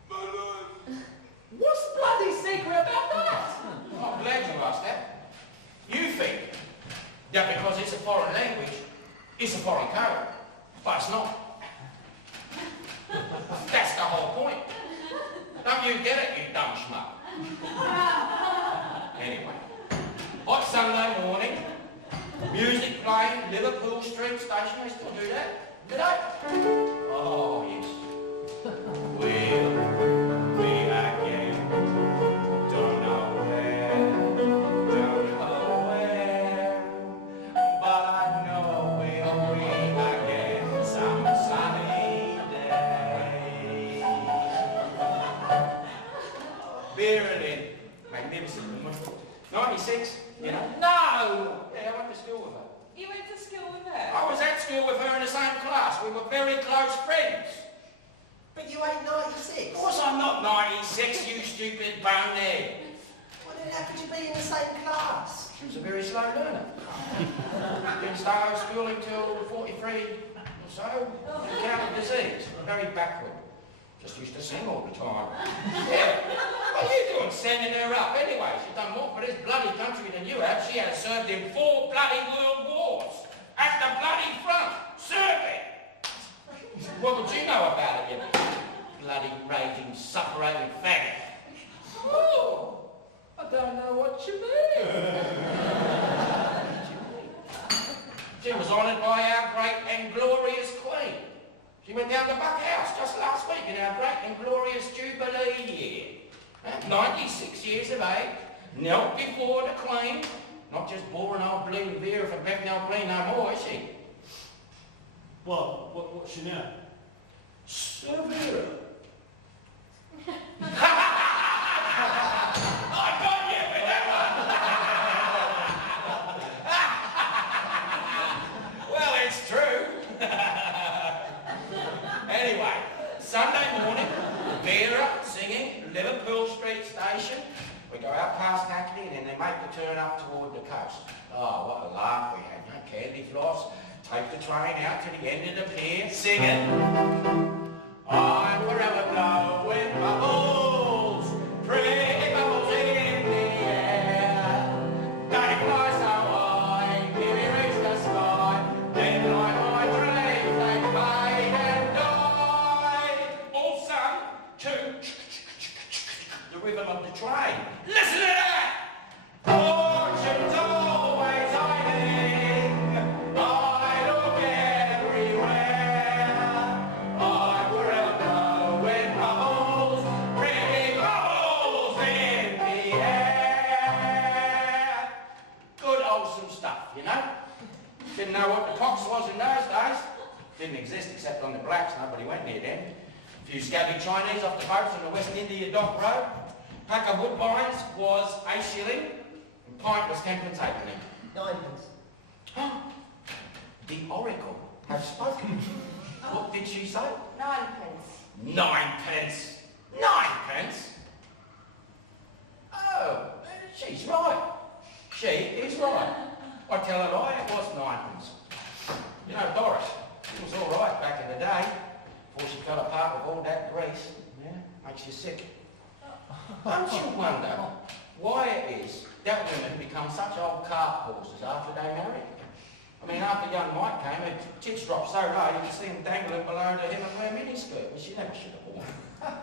my life. What's bloody secret about that? Oh, I'm glad you asked that. You think that because it's a foreign language, it's a foreign code. But it's not. That's the whole point. Don't you get it, you dumb schmuck? Anyway, hot Sunday morning, music playing, Liverpool Street Station. They still do that, do they? Oh, yes. We'll be again. Don't know where, but I know we'll be again some sunny day. Berlin, magnificent woman. 96, you know? No! Yeah, I went to school with her. You went to school with her? I was at school with her in the same class. We were very close friends. But you ain't 96. Of course I'm not 96, you stupid bonehead. Well, then how could you be in the same class? She was a very slow learner. Didn't start school until 43 or so. Encountered disease. Very backward. Just used to sing all the time. Yeah. What are you doing sending her up anyway? She's done more for this bloody country than you have. She has served in 4 bloody world wars. At the bloody front. Serving. What would you know about it, you bloody raging, suffering faggot? Oh, I don't know what you mean. She was honoured by our great and glorious Queen. She went down to Buck House just last week in our great and glorious Jubilee year. 96 years of age, knelt before the Queen. Not just boring old bleeding Vera for Becknell Green no more, is she? What's she now? Sir Vera. I got you with that one. Well, it's true. Anyway, Sunday morning, Vera singing Liverpool Street Station. We go out past Hackney and then they make the turn up toward the coast. Oh, what a laugh we had, no candy floss. Take the train out to the end of the pier, singing. I'm forever blowing bubbles, pretty bubbles in the air. They fly so high, till we reach the sky. Then like my dreams, they fade and die. All sung to the rhythm of the train. Listen to that! Fortune's always hiding. I look everywhere. I'm forever blowing bubbles, pretty bubbles in the air. Good wholesome stuff, you know? Didn't know what the pox was in those days. Didn't exist except on the blacks. Nobody went near them. A Few scabby Chinese off the boats on the West India Dock Road. Pack of woodbines was a shilling, and pint was 10p halfpenny. 9p. Huh? The Oracle has spoken. What did she say? 9p. 9p. 9p? Oh, she's right. She is right. I tell a lie, it was 9p. You know, Doris, she was all right back in the day, before she fell apart with all that grease. Yeah, makes you sick. Don't you wonder why it is that women become such old cart horses after they marry? I mean, after young Mike came, her tits dropped so low you could see them dangling below to him and wear miniskirt, which she never should have worn.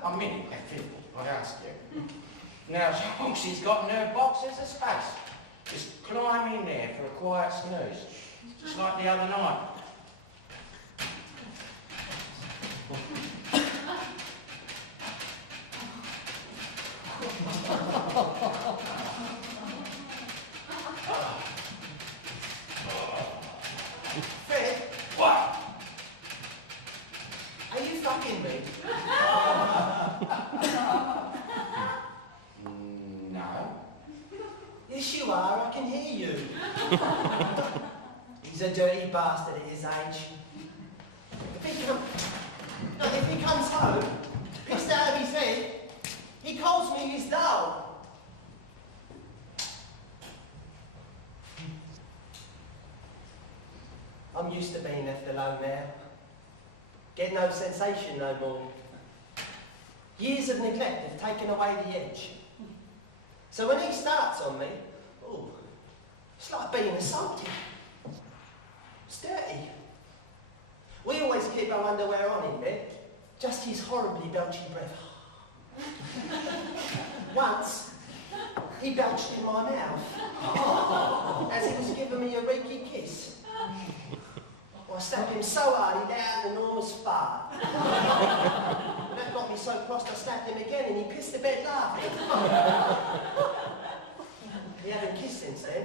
I'm mini at 50, I ask you. Now, all she's got in her box is a space. Just climb in there for a quiet snooze, just like the other night. Fred, What? are you fucking me? No. Yes, you are. I can hear you. He's a dirty bastard at his age. If he comes home, pissed out of his head, he calls me his dog. I'm used to being left alone now. Get no sensation no more. Years of neglect have taken away the edge. So when he starts on me, oh, it's like being assaulted. It's dirty. We always keep our underwear on in bed, just his horribly belching breath. Once, he belched in my mouth as he was giving me a reeky kiss. I slapped him so hard he let out an enormous fart. That got me so cross I slapped him again and he pissed the bed laughing. We haven't kissed since then.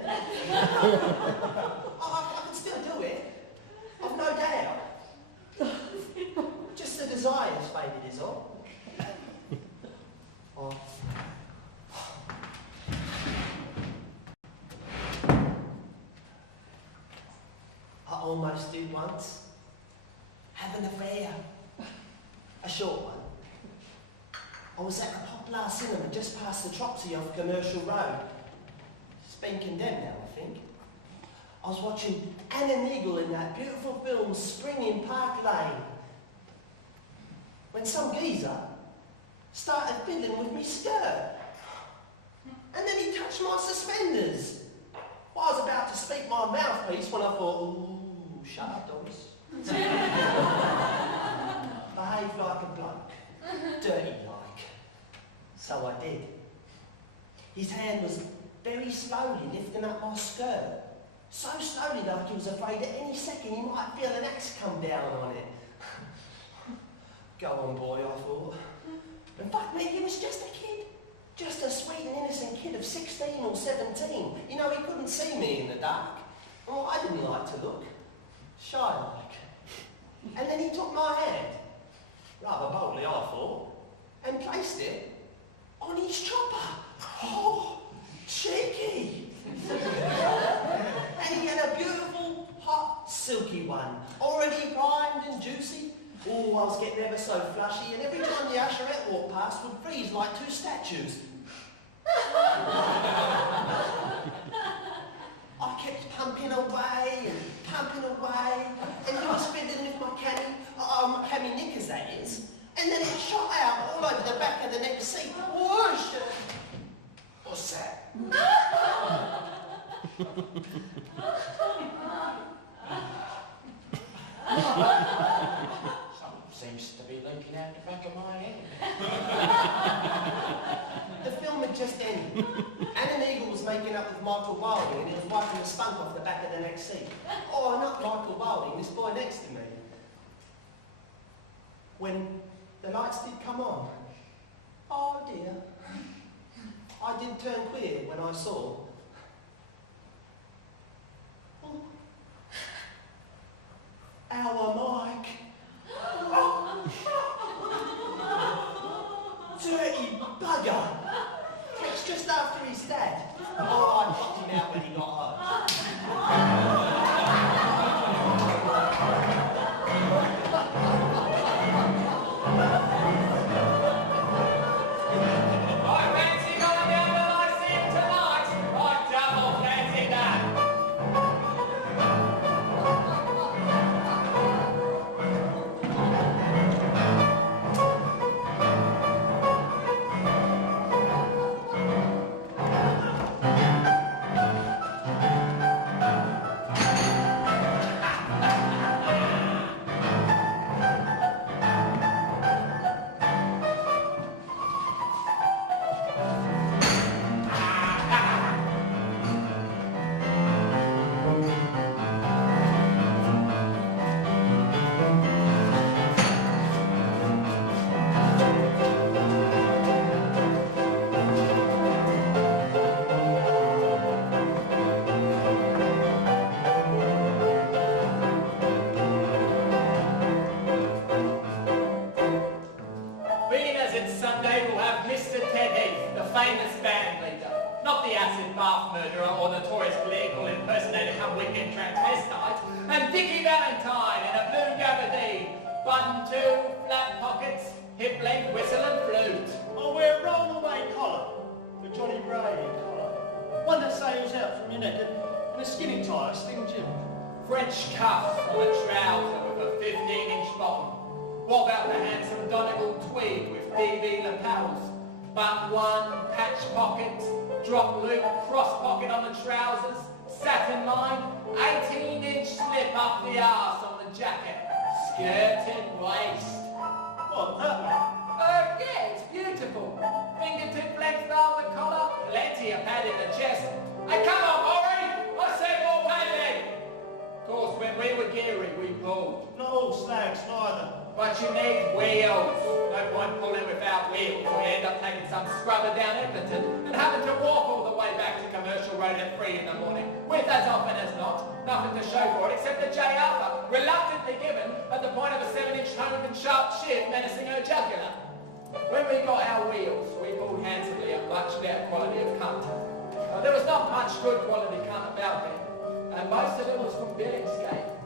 I can still do it. I've no doubt. Just the desire's faded is all. Oh. I almost did once. Have an affair. A short one. I was at a popular cinema just past the Tropsy off Commercial Road. It's been condemned now, I think. I was watching Anne and Eagle in that beautiful film Spring in Park Lane. When some geezer started fiddling with me skirt. And then he touched my suspenders. Well, I was about to speak my mouthpiece when I thought, ooh, shut up, Doris. Behave like a bloke. Dirty like. So I did. His hand was very slowly lifting up my skirt. So slowly like he was afraid at any second he might feel an axe come down on it. Go on, boy, I thought. And fuck me, he was just a kid. Just a sweet and innocent kid of 16 or 17. You know, he couldn't see me in the dark. Oh, I didn't like to look. Shy like. And then he took my hand, rather boldly I thought, and placed it on his chopper. Oh, cheeky. And he had a beautiful, hot, silky one, already primed and juicy. Oh, I was getting ever so flushy, and every time the usherette walked past would freeze like two statues. I kept pumping away, and he was fiddling with my cami knickers, that is, and then it shot out all over the back of the next seat. Whoosh! What's that? Seems to be leaking out the back of my head. The film had just ended. Anne and Eagle was making up with Michael Wilding and he was wiping the spunk off the back of the next seat. Oh, not Michael Wilding, this boy next to me. When the lights did come on, oh dear, I did turn queer when I saw. Oh, our Mike. dirty bugger. Takes just after his dad. Oh, I popped him out when he got home. I fancy going down to Lyceum tonight. I double fancy that. Being as it's Sunday, we'll have Mr. Ted Heath, the famous band leader. Not the acid bath murderer or notorious political impersonator come weekend transvestite. And Dickie Valentine in a blue gabardine. Button two, flat pockets, hip length whistle and flute. I wear a roll-away collar for Johnny Brady collar. One that sails out from your neck and a skinny tie, a Slim Jim. French cuff on a trouser with a 15-inch bottom. What about the handsome Donegal tweed with BB lapels? But one patch pocket, drop loop, cross pocket on the trousers, satin line, 18-inch slip up the arse on the jacket, skirted waist. What, that one? Yeah, it's beautiful. Fingertip length down the collar, plenty of pad in the chest. Hey, come on, Maury! I said more padding! Of course, when we were geary, we pulled. Not all slags, neither. But you need wheels. No point pulling without wheels, or you end up taking some scrubber down Edmonton and having to walk all the way back to Commercial Road at 3 in the morning, with as often as not, nothing to show for it except a J. Arthur, reluctantly given at the point of a 7-inch honed and sharp shiv menacing her jugular. When we got our wheels, we pulled handsomely a much better quality of cunt. There was not much good quality cunt about then, and most of it was from Billingsgate.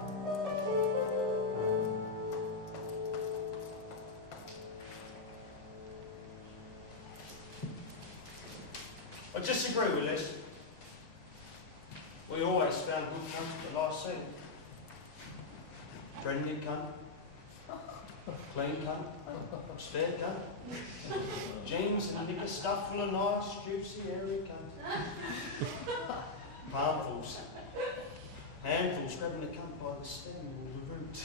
I disagree with this. We always found good cunt at the last scene. Friendly cunt, clean cunt, spare cunt, jeans and liquor stuffed full of nice, juicy, airy cunt. Palmfuls, handfuls grabbing the cunt by the stem or the root.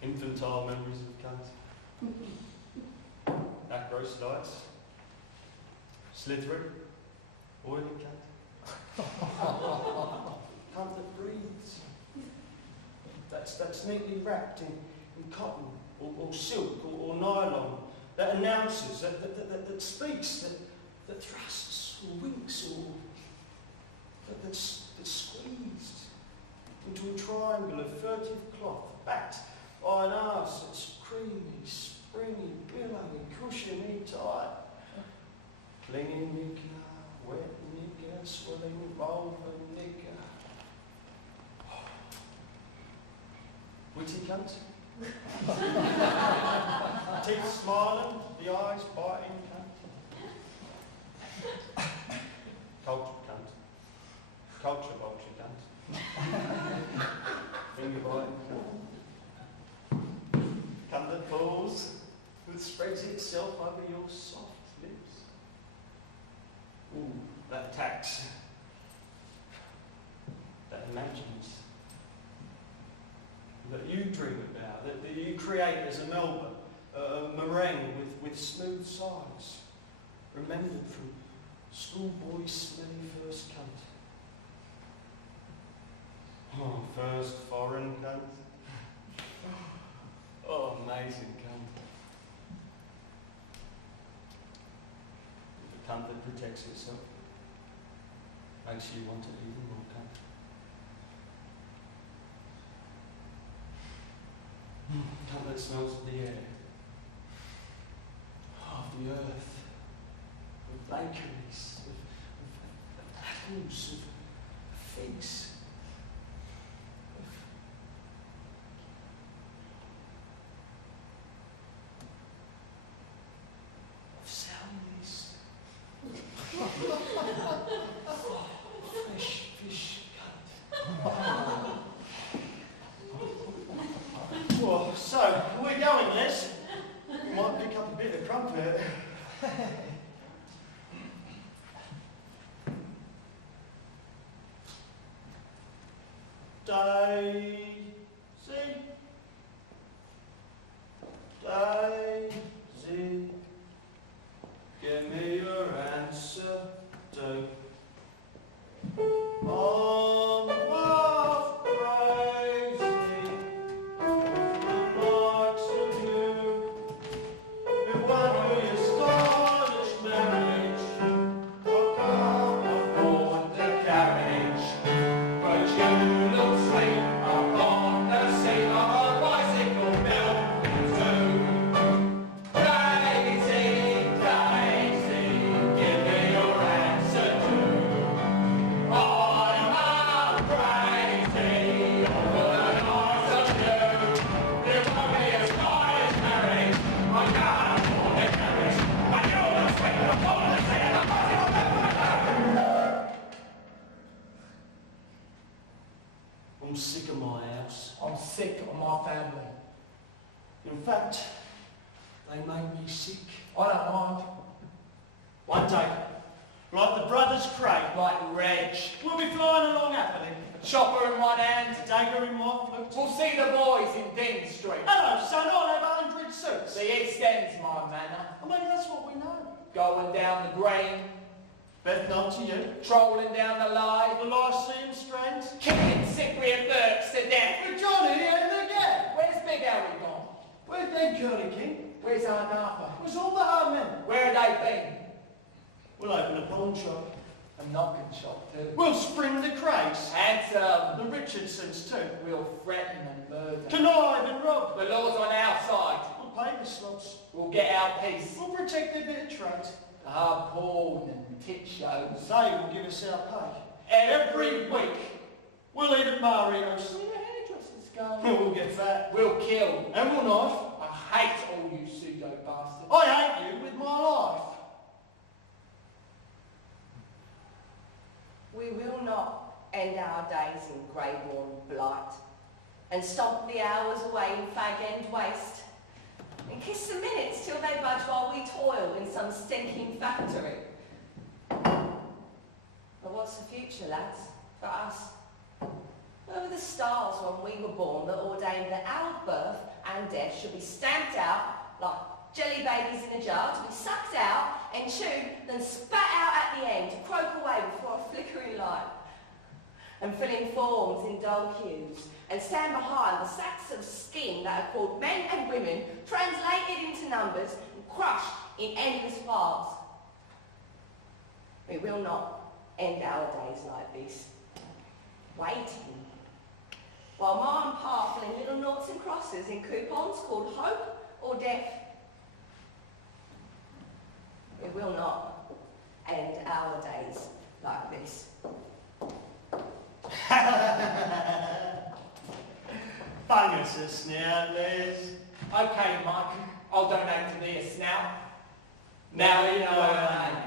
Infantile memories of cunt. Acrocytes. Slytherin, oily cunt. Cunt that breathes. That's neatly wrapped in cotton or silk or nylon. That announces, that speaks, that thrusts or winks or that's squeezed into a triangle of furtive cloth backed by an arse that's creamy, springy, billowy, cushiony tight. Clinging knicker, wet knicker, swelling vulva knicker. Witty cunt. Teeth smiling, the eyes biting cunt. Culture cunt. Culture vulture cunt. Finger biting cunt. Cunt that pulls, that spreads itself over your soft lips. Ooh, that tax. That imagines. That you dream about, that you create as a Melba, a meringue with smooth sides, remembered from schoolboy smelly first cunt. Oh, first foreign cunt. Oh, amazing cunt. The cunt that protects itself, makes you want to even more cunt. Cunt that smells of the air, bakeries, of apples, of figs, of salaries, fresh fish cut. Well, so, we're going, Les. We might pick up a bit of crumpet. Daisy, Daisy, give me your answer, do. On the path crazy, the marks of you, we wonder your stylish marriage, what can't afford the carriage, but you look sweet up on the seat of a bicycle built into. Daisy, Daisy, give me your answer too. I'm crazy over the nights of you. There won't be a stylish marriage, I can't afford the carriage, but you look sweet up on the seat of a bicycle built into. I'm sick of my house. I'm sick of my family. In fact, they made me sick. I don't mind. One day, like the brothers Craig, Like Reg. we'll be flying along happily, A chopper in one hand. a dagger in my flute. We'll see the boys in Dean Street. Hello, son, I'll have 100 suits. The East End's my manor. I mean, that's what we know. Going down the Green, Beth, not to you. trolling down the Lie, The Lyceum strands. kicking Cypriot Burks to death. With Johnny and again. Where's Big Harry gone? Where'd they Curly King? Where's Aunt Arthur? Where's all the hard men? Where have they been? We'll open a pawn shop. A knocking shop too. We'll spring the Craigs. Handsome. The Richardsons too. We'll threaten and murder. Connive and rob. The law's on our side. We'll pay the slobs. We'll get our piece. We'll protect their bit of trade. The hard porn and tit shows. They will give us our pay. Every week. We'll eat at Mario's. Where the hairdressers go? We'll get fat. We'll kill. And we'll knife. I hate all you pseudo bastards. I hate you with my life. We will not end our days in grey-worn blight and stomp the hours away in fag-end waste and kiss the minutes till they budge while we toil in some stinking factory. But what's the future, lads, for us? Where were the stars when we were born that ordained that our birth and death should be stamped out like jelly babies in a jar, to be sucked out and chewed, then spat out at the end to croak away before a flickering light, and fill in forms in dull hues, and stand behind the sacks of skin that are called men and women, translated into numbers and crushed in endless piles. We will not end our days like this, waiting, while Ma and Pa fill in little noughts and crosses in coupons called hope or death. We will not end our days like this. Bung us a snout, Les. Okay, Mike. I'll donate to the snout. Now you know her name.